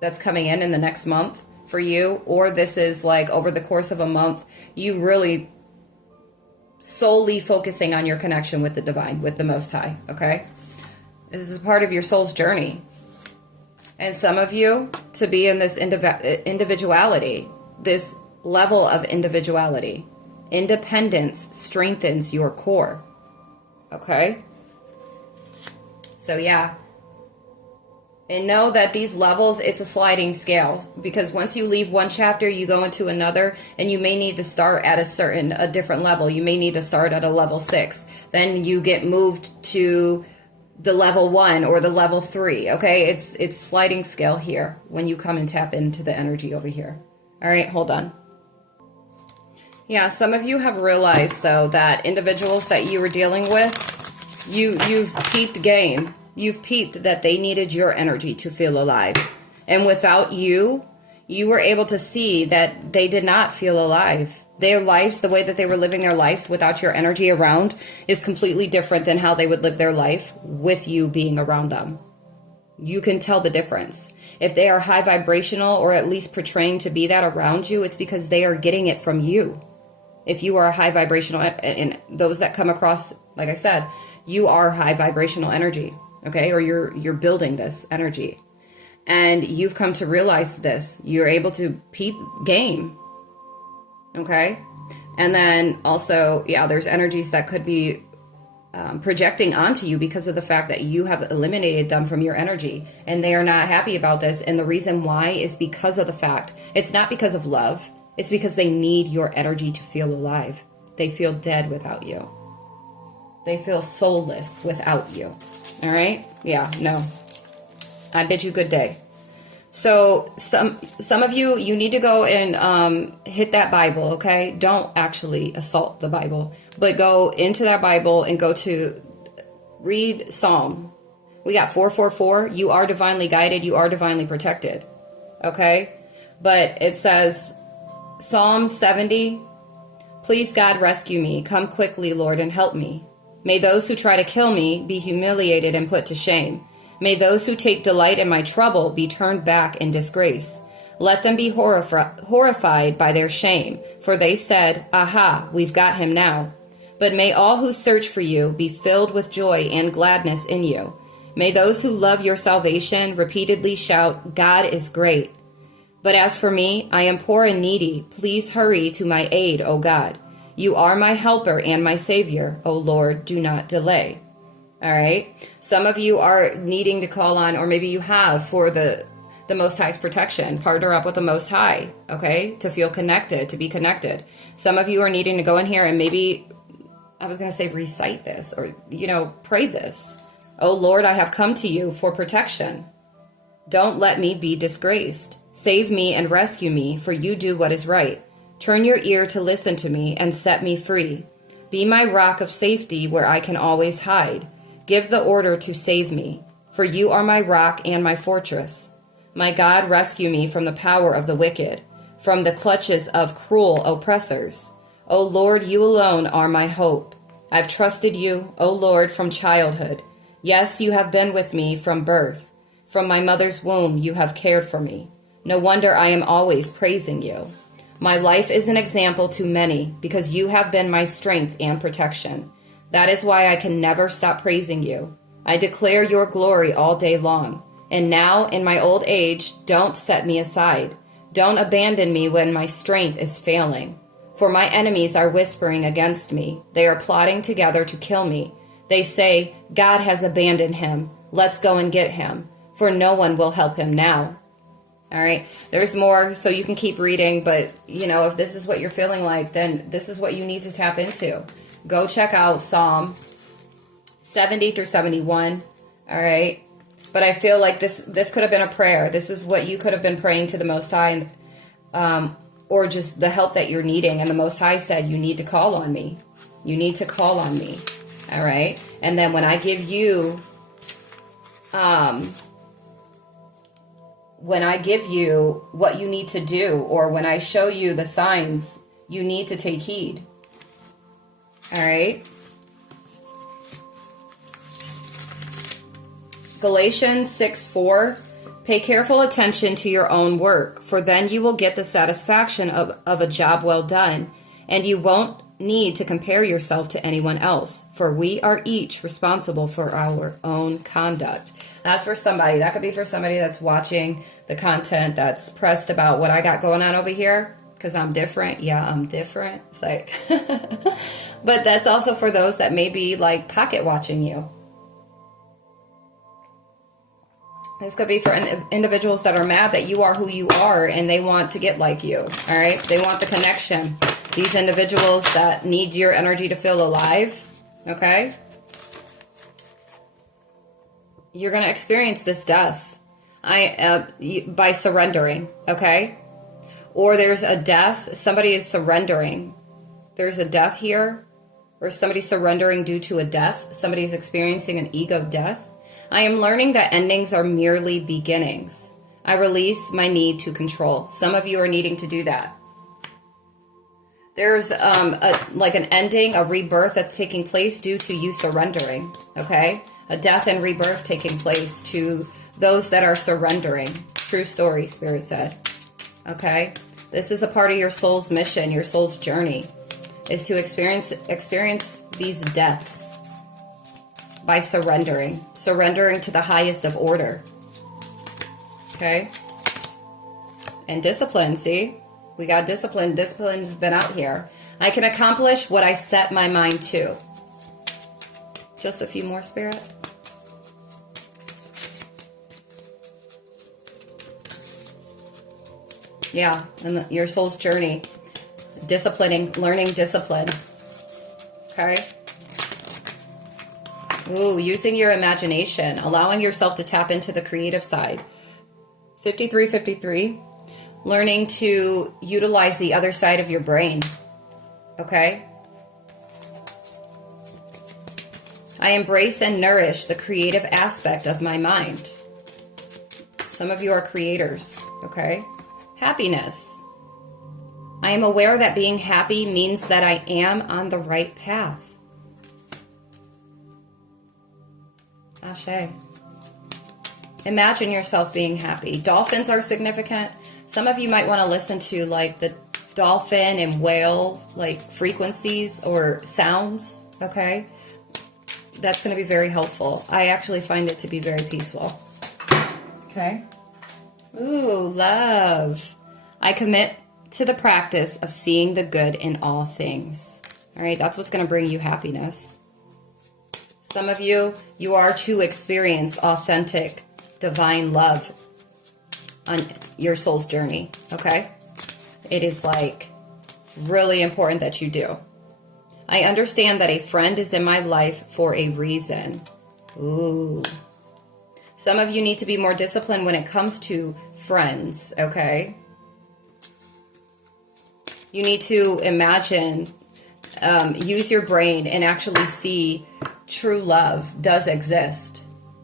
that's coming in the next month for you, or this is like over the course of a month, you really solely focusing on your connection with the divine, with the Most High, okay? This is part of your soul's journey. And some of you, to be in this individuality, this level of individuality, independence strengthens your core, okay? So yeah. And know that these levels, it's a sliding scale, because once you leave one chapter, you go into another, and you may need to start at a different level. You may need to start at a level 6. Then you get moved to the level 1 or the level 3. Okay, it's sliding scale here when you come and tap into the energy over here. All right, hold on. Yeah, some of you have realized though that individuals that you were dealing with, you've peeped game. You've peeped that they needed your energy to feel alive. And without you, you were able to see that they did not feel alive. Their lives, the way that they were living their lives without your energy around, is completely different than how they would live their life with you being around them. You can tell the difference. If they are high vibrational, or at least portraying to be that around you, it's because they are getting it from you. If you are a high vibrational, and those that come across, like I said, you are high vibrational energy. Okay, or you're building this energy, and you've come to realize this. You're able to peep game. Okay, and then also, yeah, there's energies that could be projecting onto you because of the fact that you have eliminated them from your energy, and they are not happy about this. And the reason why is because of the fact it's not because of love. It's because they need your energy to feel alive. They feel dead without you. They feel soulless without you. All right? Yeah, no. I bid you good day. So some of you, you need to go and hit that Bible, okay? Don't actually assault the Bible, but go into that Bible and go to read Psalm. We got 444. You are divinely guided. You are divinely protected, okay? But it says Psalm 70, please God rescue me. Come quickly, Lord, and help me. May those who try to kill me be humiliated and put to shame. May those who take delight in my trouble be turned back in disgrace. Let them be horrified by their shame, for they said, aha, we've got him now. But may all who search for you be filled with joy and gladness in you. May those who love your salvation repeatedly shout, God is great. But as for me, I am poor and needy. Please hurry to my aid, O God. You are my helper and my savior. O Lord, do not delay. All right. Some of you are needing to call on, or maybe you have, for the Most High's protection. Partner up with the Most High, okay, to feel connected, to be connected. Some of you are needing to go in here and maybe, I was going to say recite this, or, pray this. Oh Lord, I have come to you for protection. Don't let me be disgraced. Save me and rescue me, for you do what is right. Turn your ear to listen to me and set me free. Be my rock of safety where I can always hide. Give the order to save me, for you are my rock and my fortress. My God, rescue me from the power of the wicked, from the clutches of cruel oppressors. O Lord, you alone are my hope. I've trusted you, O Lord, from childhood. Yes, you have been with me from birth. From my mother's womb, you have cared for me. No wonder I am always praising you. My life is an example to many because you have been my strength and protection. That is why I can never stop praising you. I declare your glory all day long. And now, in my old age, don't set me aside. Don't abandon me when my strength is failing. For my enemies are whispering against me. They are plotting together to kill me. They say, God has abandoned him. Let's go and get him, for no one will help him now. All right, there's more, so you can keep reading, but, if this is what you're feeling like, then this is what you need to tap into. Go check out Psalm 70 through 71, all right? But I feel like this could have been a prayer. This is what you could have been praying to the Most High, or just the help that you're needing. And the Most High said, you need to call on me. You need to call on me, all right? And then when I give you, what you need to do, or when I show you the signs, you need to take heed. All right. Galatians 6:4. Pay careful attention to your own work, for then you will get the satisfaction of a job well done, and you won't need to compare yourself to anyone else, for we are each responsible for our own conduct. That's for somebody. That could be for somebody that's watching the content that's pressed about what I got going on over here, because I'm different. Yeah, I'm different. It's like, but that's also for those that may be like pocket watching you. This could be for individuals that are mad that you are who you are and they want to get like you. All right. They want the connection. These individuals that need your energy to feel alive. Okay. You're going to experience this death by surrendering. Okay. Or there's a death. Somebody is surrendering. There's a death here, or somebody's surrendering due to a death. Somebody's experiencing an ego death. I am learning that endings are merely beginnings. I release my need to control. Some of you are needing to do that. There's like an ending, a rebirth that's taking place due to you surrendering. Okay? A death and rebirth taking place to those that are surrendering. True story, Spirit said. Okay? This is a part of your soul's mission, your soul's journey, is to experience these deaths by surrendering to the highest of order. Okay? And discipline, see? We got discipline. Discipline's been out here. I can accomplish what I set my mind to. Just a few more, Spirit. Yeah, and your soul's journey. Disciplining, learning discipline. Okay? Ooh, using your imagination, allowing yourself to tap into the creative side. 5353. Learning to utilize the other side of your brain. Okay? I embrace and nourish the creative aspect of my mind. Some of you are creators. Okay? Happiness. I am aware that being happy means that I am on the right path. Ashe. Imagine yourself being happy. Dolphins are significant. Some of you might want to listen to like the dolphin and whale like frequencies or sounds, okay? That's going to be very helpful. I actually find it to be very peaceful. Okay? Ooh, love. I commit to the practice of seeing the good in all things. All right, that's what's going to bring you happiness. Some of you, you are to experience authentic divine love on your soul's journey, okay? It is like really important that you do. I understand that a friend is in my life for a reason. Ooh. Some of you need to be more disciplined when it comes to friends, okay? You need to imagine, use your brain and actually see true love does exist.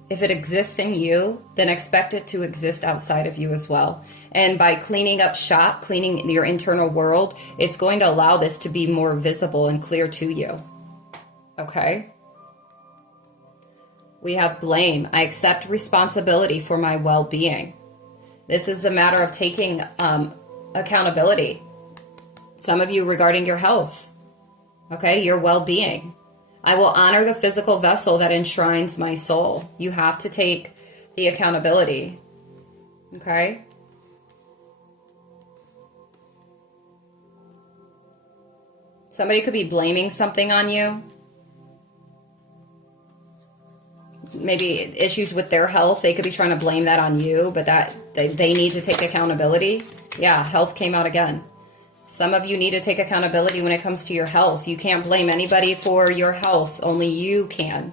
If it exists in you, then expect it to exist outside of you as well. And by cleaning up shop, cleaning your internal world, it's going to allow this to be more visible and clear to you. Okay? We have blame. I accept responsibility for my well-being. This is a matter of taking accountability. Some of you regarding your health. Okay? Your well-being. I will honor the physical vessel that enshrines my soul. You have to take the accountability. Okay? Somebody could be blaming something on you. Maybe issues with their health. They could be trying to blame that on you, but that they need to take accountability. Yeah, health came out again. Some of you need to take accountability when it comes to your health. You can't blame anybody for your health. Only you can.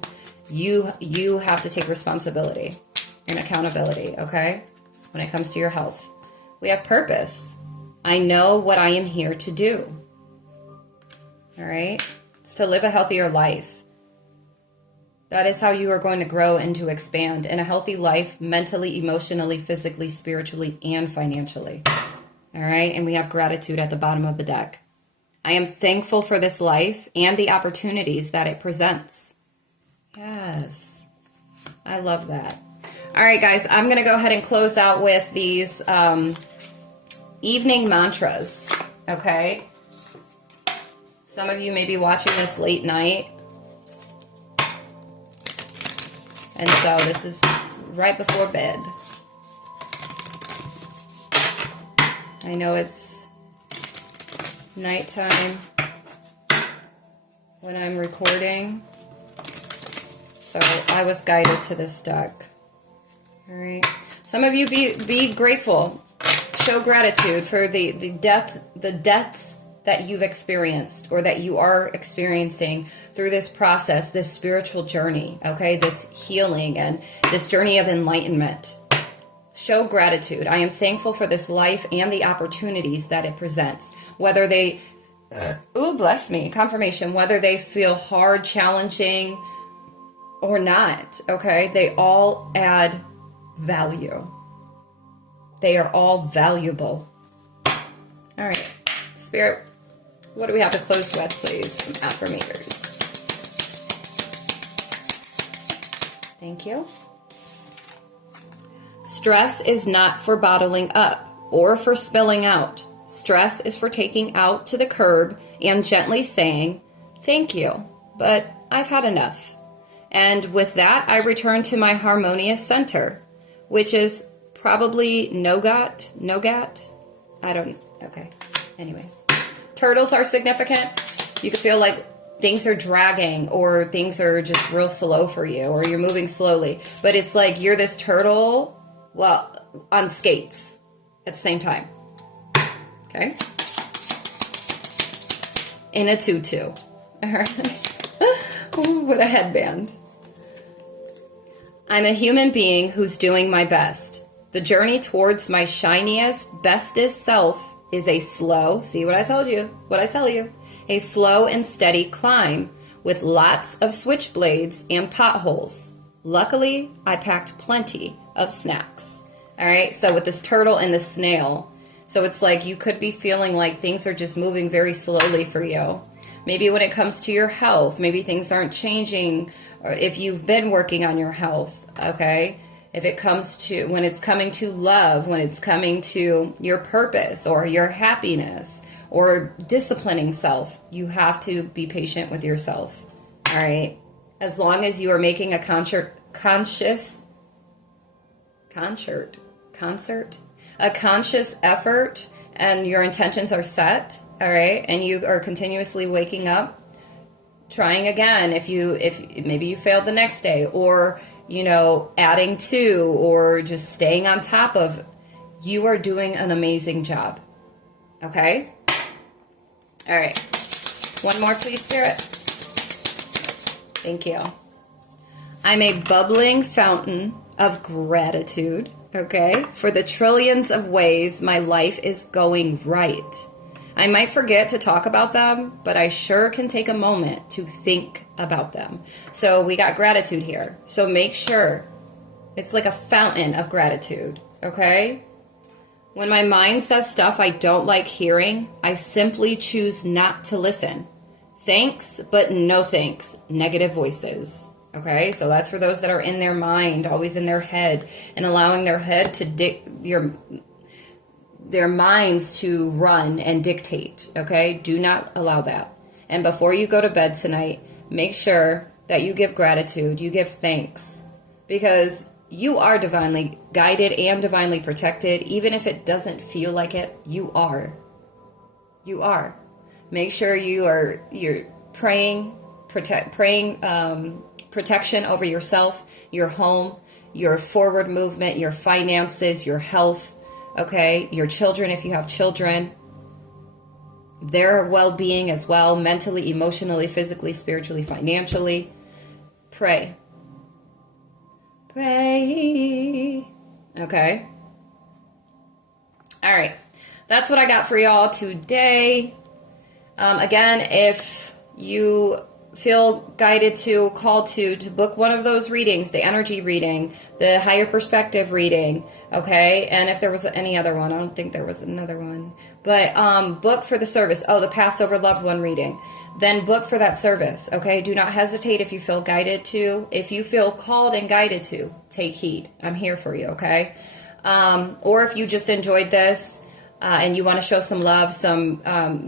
You have to take responsibility and accountability, okay? When it comes to your health. We have purpose. I know what I am here to do. All right? It's to live a healthier life. That is how you are going to grow and to expand in a healthy life, mentally, emotionally, physically, spiritually, and financially. All right, and we have gratitude at the bottom of the deck. I am thankful for this life and the opportunities that it presents. Yes, I love that. All right, guys, I'm going to go ahead and close out with these evening mantras, okay? Some of you may be watching this late night. And so this is right before bed. I know it's nighttime when I'm recording, so I was guided to this deck. All right. Some of you be grateful. Show gratitude for the deaths that you've experienced or that you are experiencing through this process, this spiritual journey, okay? This healing and this journey of enlightenment. Show gratitude. I am thankful for this life and the opportunities that it presents. Whether they, ooh, bless me, confirmation, whether they feel hard, challenging, or not, okay? They all add value. They are all valuable. All right, Spirit, what do we have to close with, please? Some affirmators. Thank you. Stress is not for bottling up or for spilling out. Stress is for taking out to the curb and gently saying, thank you, but I've had enough. And with that, I return to my harmonious center, which is probably Nogat. I don't, okay. Anyways. Turtles are significant. You can feel like things are dragging or things are just real slow for you or you're moving slowly. But it's like you're this turtle, well, on skates at the same time. Okay? In a tutu. All right. With a headband. I'm a human being who's doing my best. The journey towards my shiniest, bestest self is a slow, see what I told you, what I tell you, a slow and steady climb with lots of switchblades and potholes. Luckily, I packed plenty of snacks. All right, so with this turtle and the snail, so it's like you could be feeling like things are just moving very slowly for you. Maybe when it comes to your health, maybe things aren't changing, or if you've been working on your health, okay? If it comes to, when it's coming to love, when it's coming to your purpose or your happiness or disciplining self, you have to be patient with yourself, all right? As long as you are making a conscious effort and your intentions are set, all right, and you are continuously waking up, trying again if maybe you failed the next day, or adding to, or just staying on top of, you are doing an amazing job. Okay? All right. One more, please, Spirit. Thank you. I'm a bubbling fountain of gratitude, okay, for the trillions of ways my life is going right. I might forget to talk about them, but I sure can take a moment to think about them. So we got gratitude here. So make sure it's like a fountain of gratitude, okay? When my mind says stuff I don't like hearing, I simply choose not to listen. Thanks, but no thanks. Negative voices. Okay, so that's for those that are in their mind, always in their head, and allowing their head to their minds to run and dictate. Okay, do not allow that. And before you go to bed tonight, make sure that you give gratitude, you give thanks, because you are divinely guided and divinely protected. Even if it doesn't feel like it, you are. You are. Make sure you're praying protection over yourself, your home, your forward movement, your finances, your health, okay, your children if you have children, their well-being as well, mentally, emotionally, physically, spiritually, financially. Pray. Pray. Okay? All right. That's what I got for y'all today. Again, if you feel guided to, called to book one of those readings, the energy reading, the higher perspective reading, okay? And if there was any other one, I don't think there was another one, but book for the service. Oh, the Passover loved one reading. Then book for that service, okay? Do not hesitate if you feel guided to. If you feel called and guided to, take heed. I'm here for you, okay? Or if you just enjoyed this, and you want to show some love, some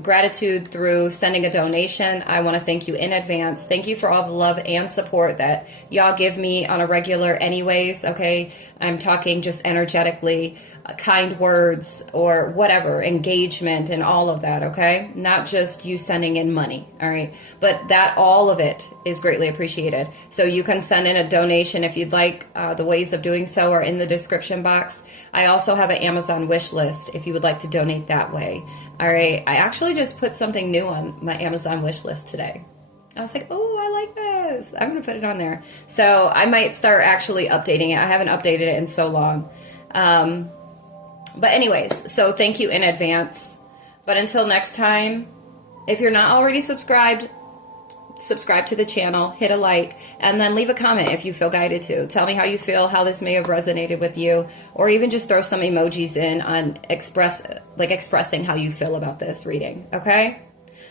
gratitude through sending a donation, I want to thank you in advance. Thank you for all the love and support that y'all give me on a regular anyways, okay? I'm talking just energetically, kind words or whatever, engagement and all of that, okay? Not just you sending in money, all right? But that, all of it is greatly appreciated. So you can send in a donation if you'd like. The ways of doing so are in the description box. I also have an Amazon wish list if you would like to donate that way, all right? I actually just put something new on my Amazon wish list today. I was like, oh, I like this. I'm going to put it on there. So I might start actually updating it. I haven't updated it in so long. But anyways, so thank you in advance. But until next time, if you're not already subscribed, subscribe to the channel, hit a like, and then leave a comment if you feel guided to. Tell me how you feel, how this may have resonated with you, or even just throw some emojis in on expressing how you feel about this reading, okay?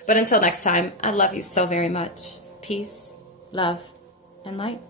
But until next time, I love you so very much. Peace, love, and light.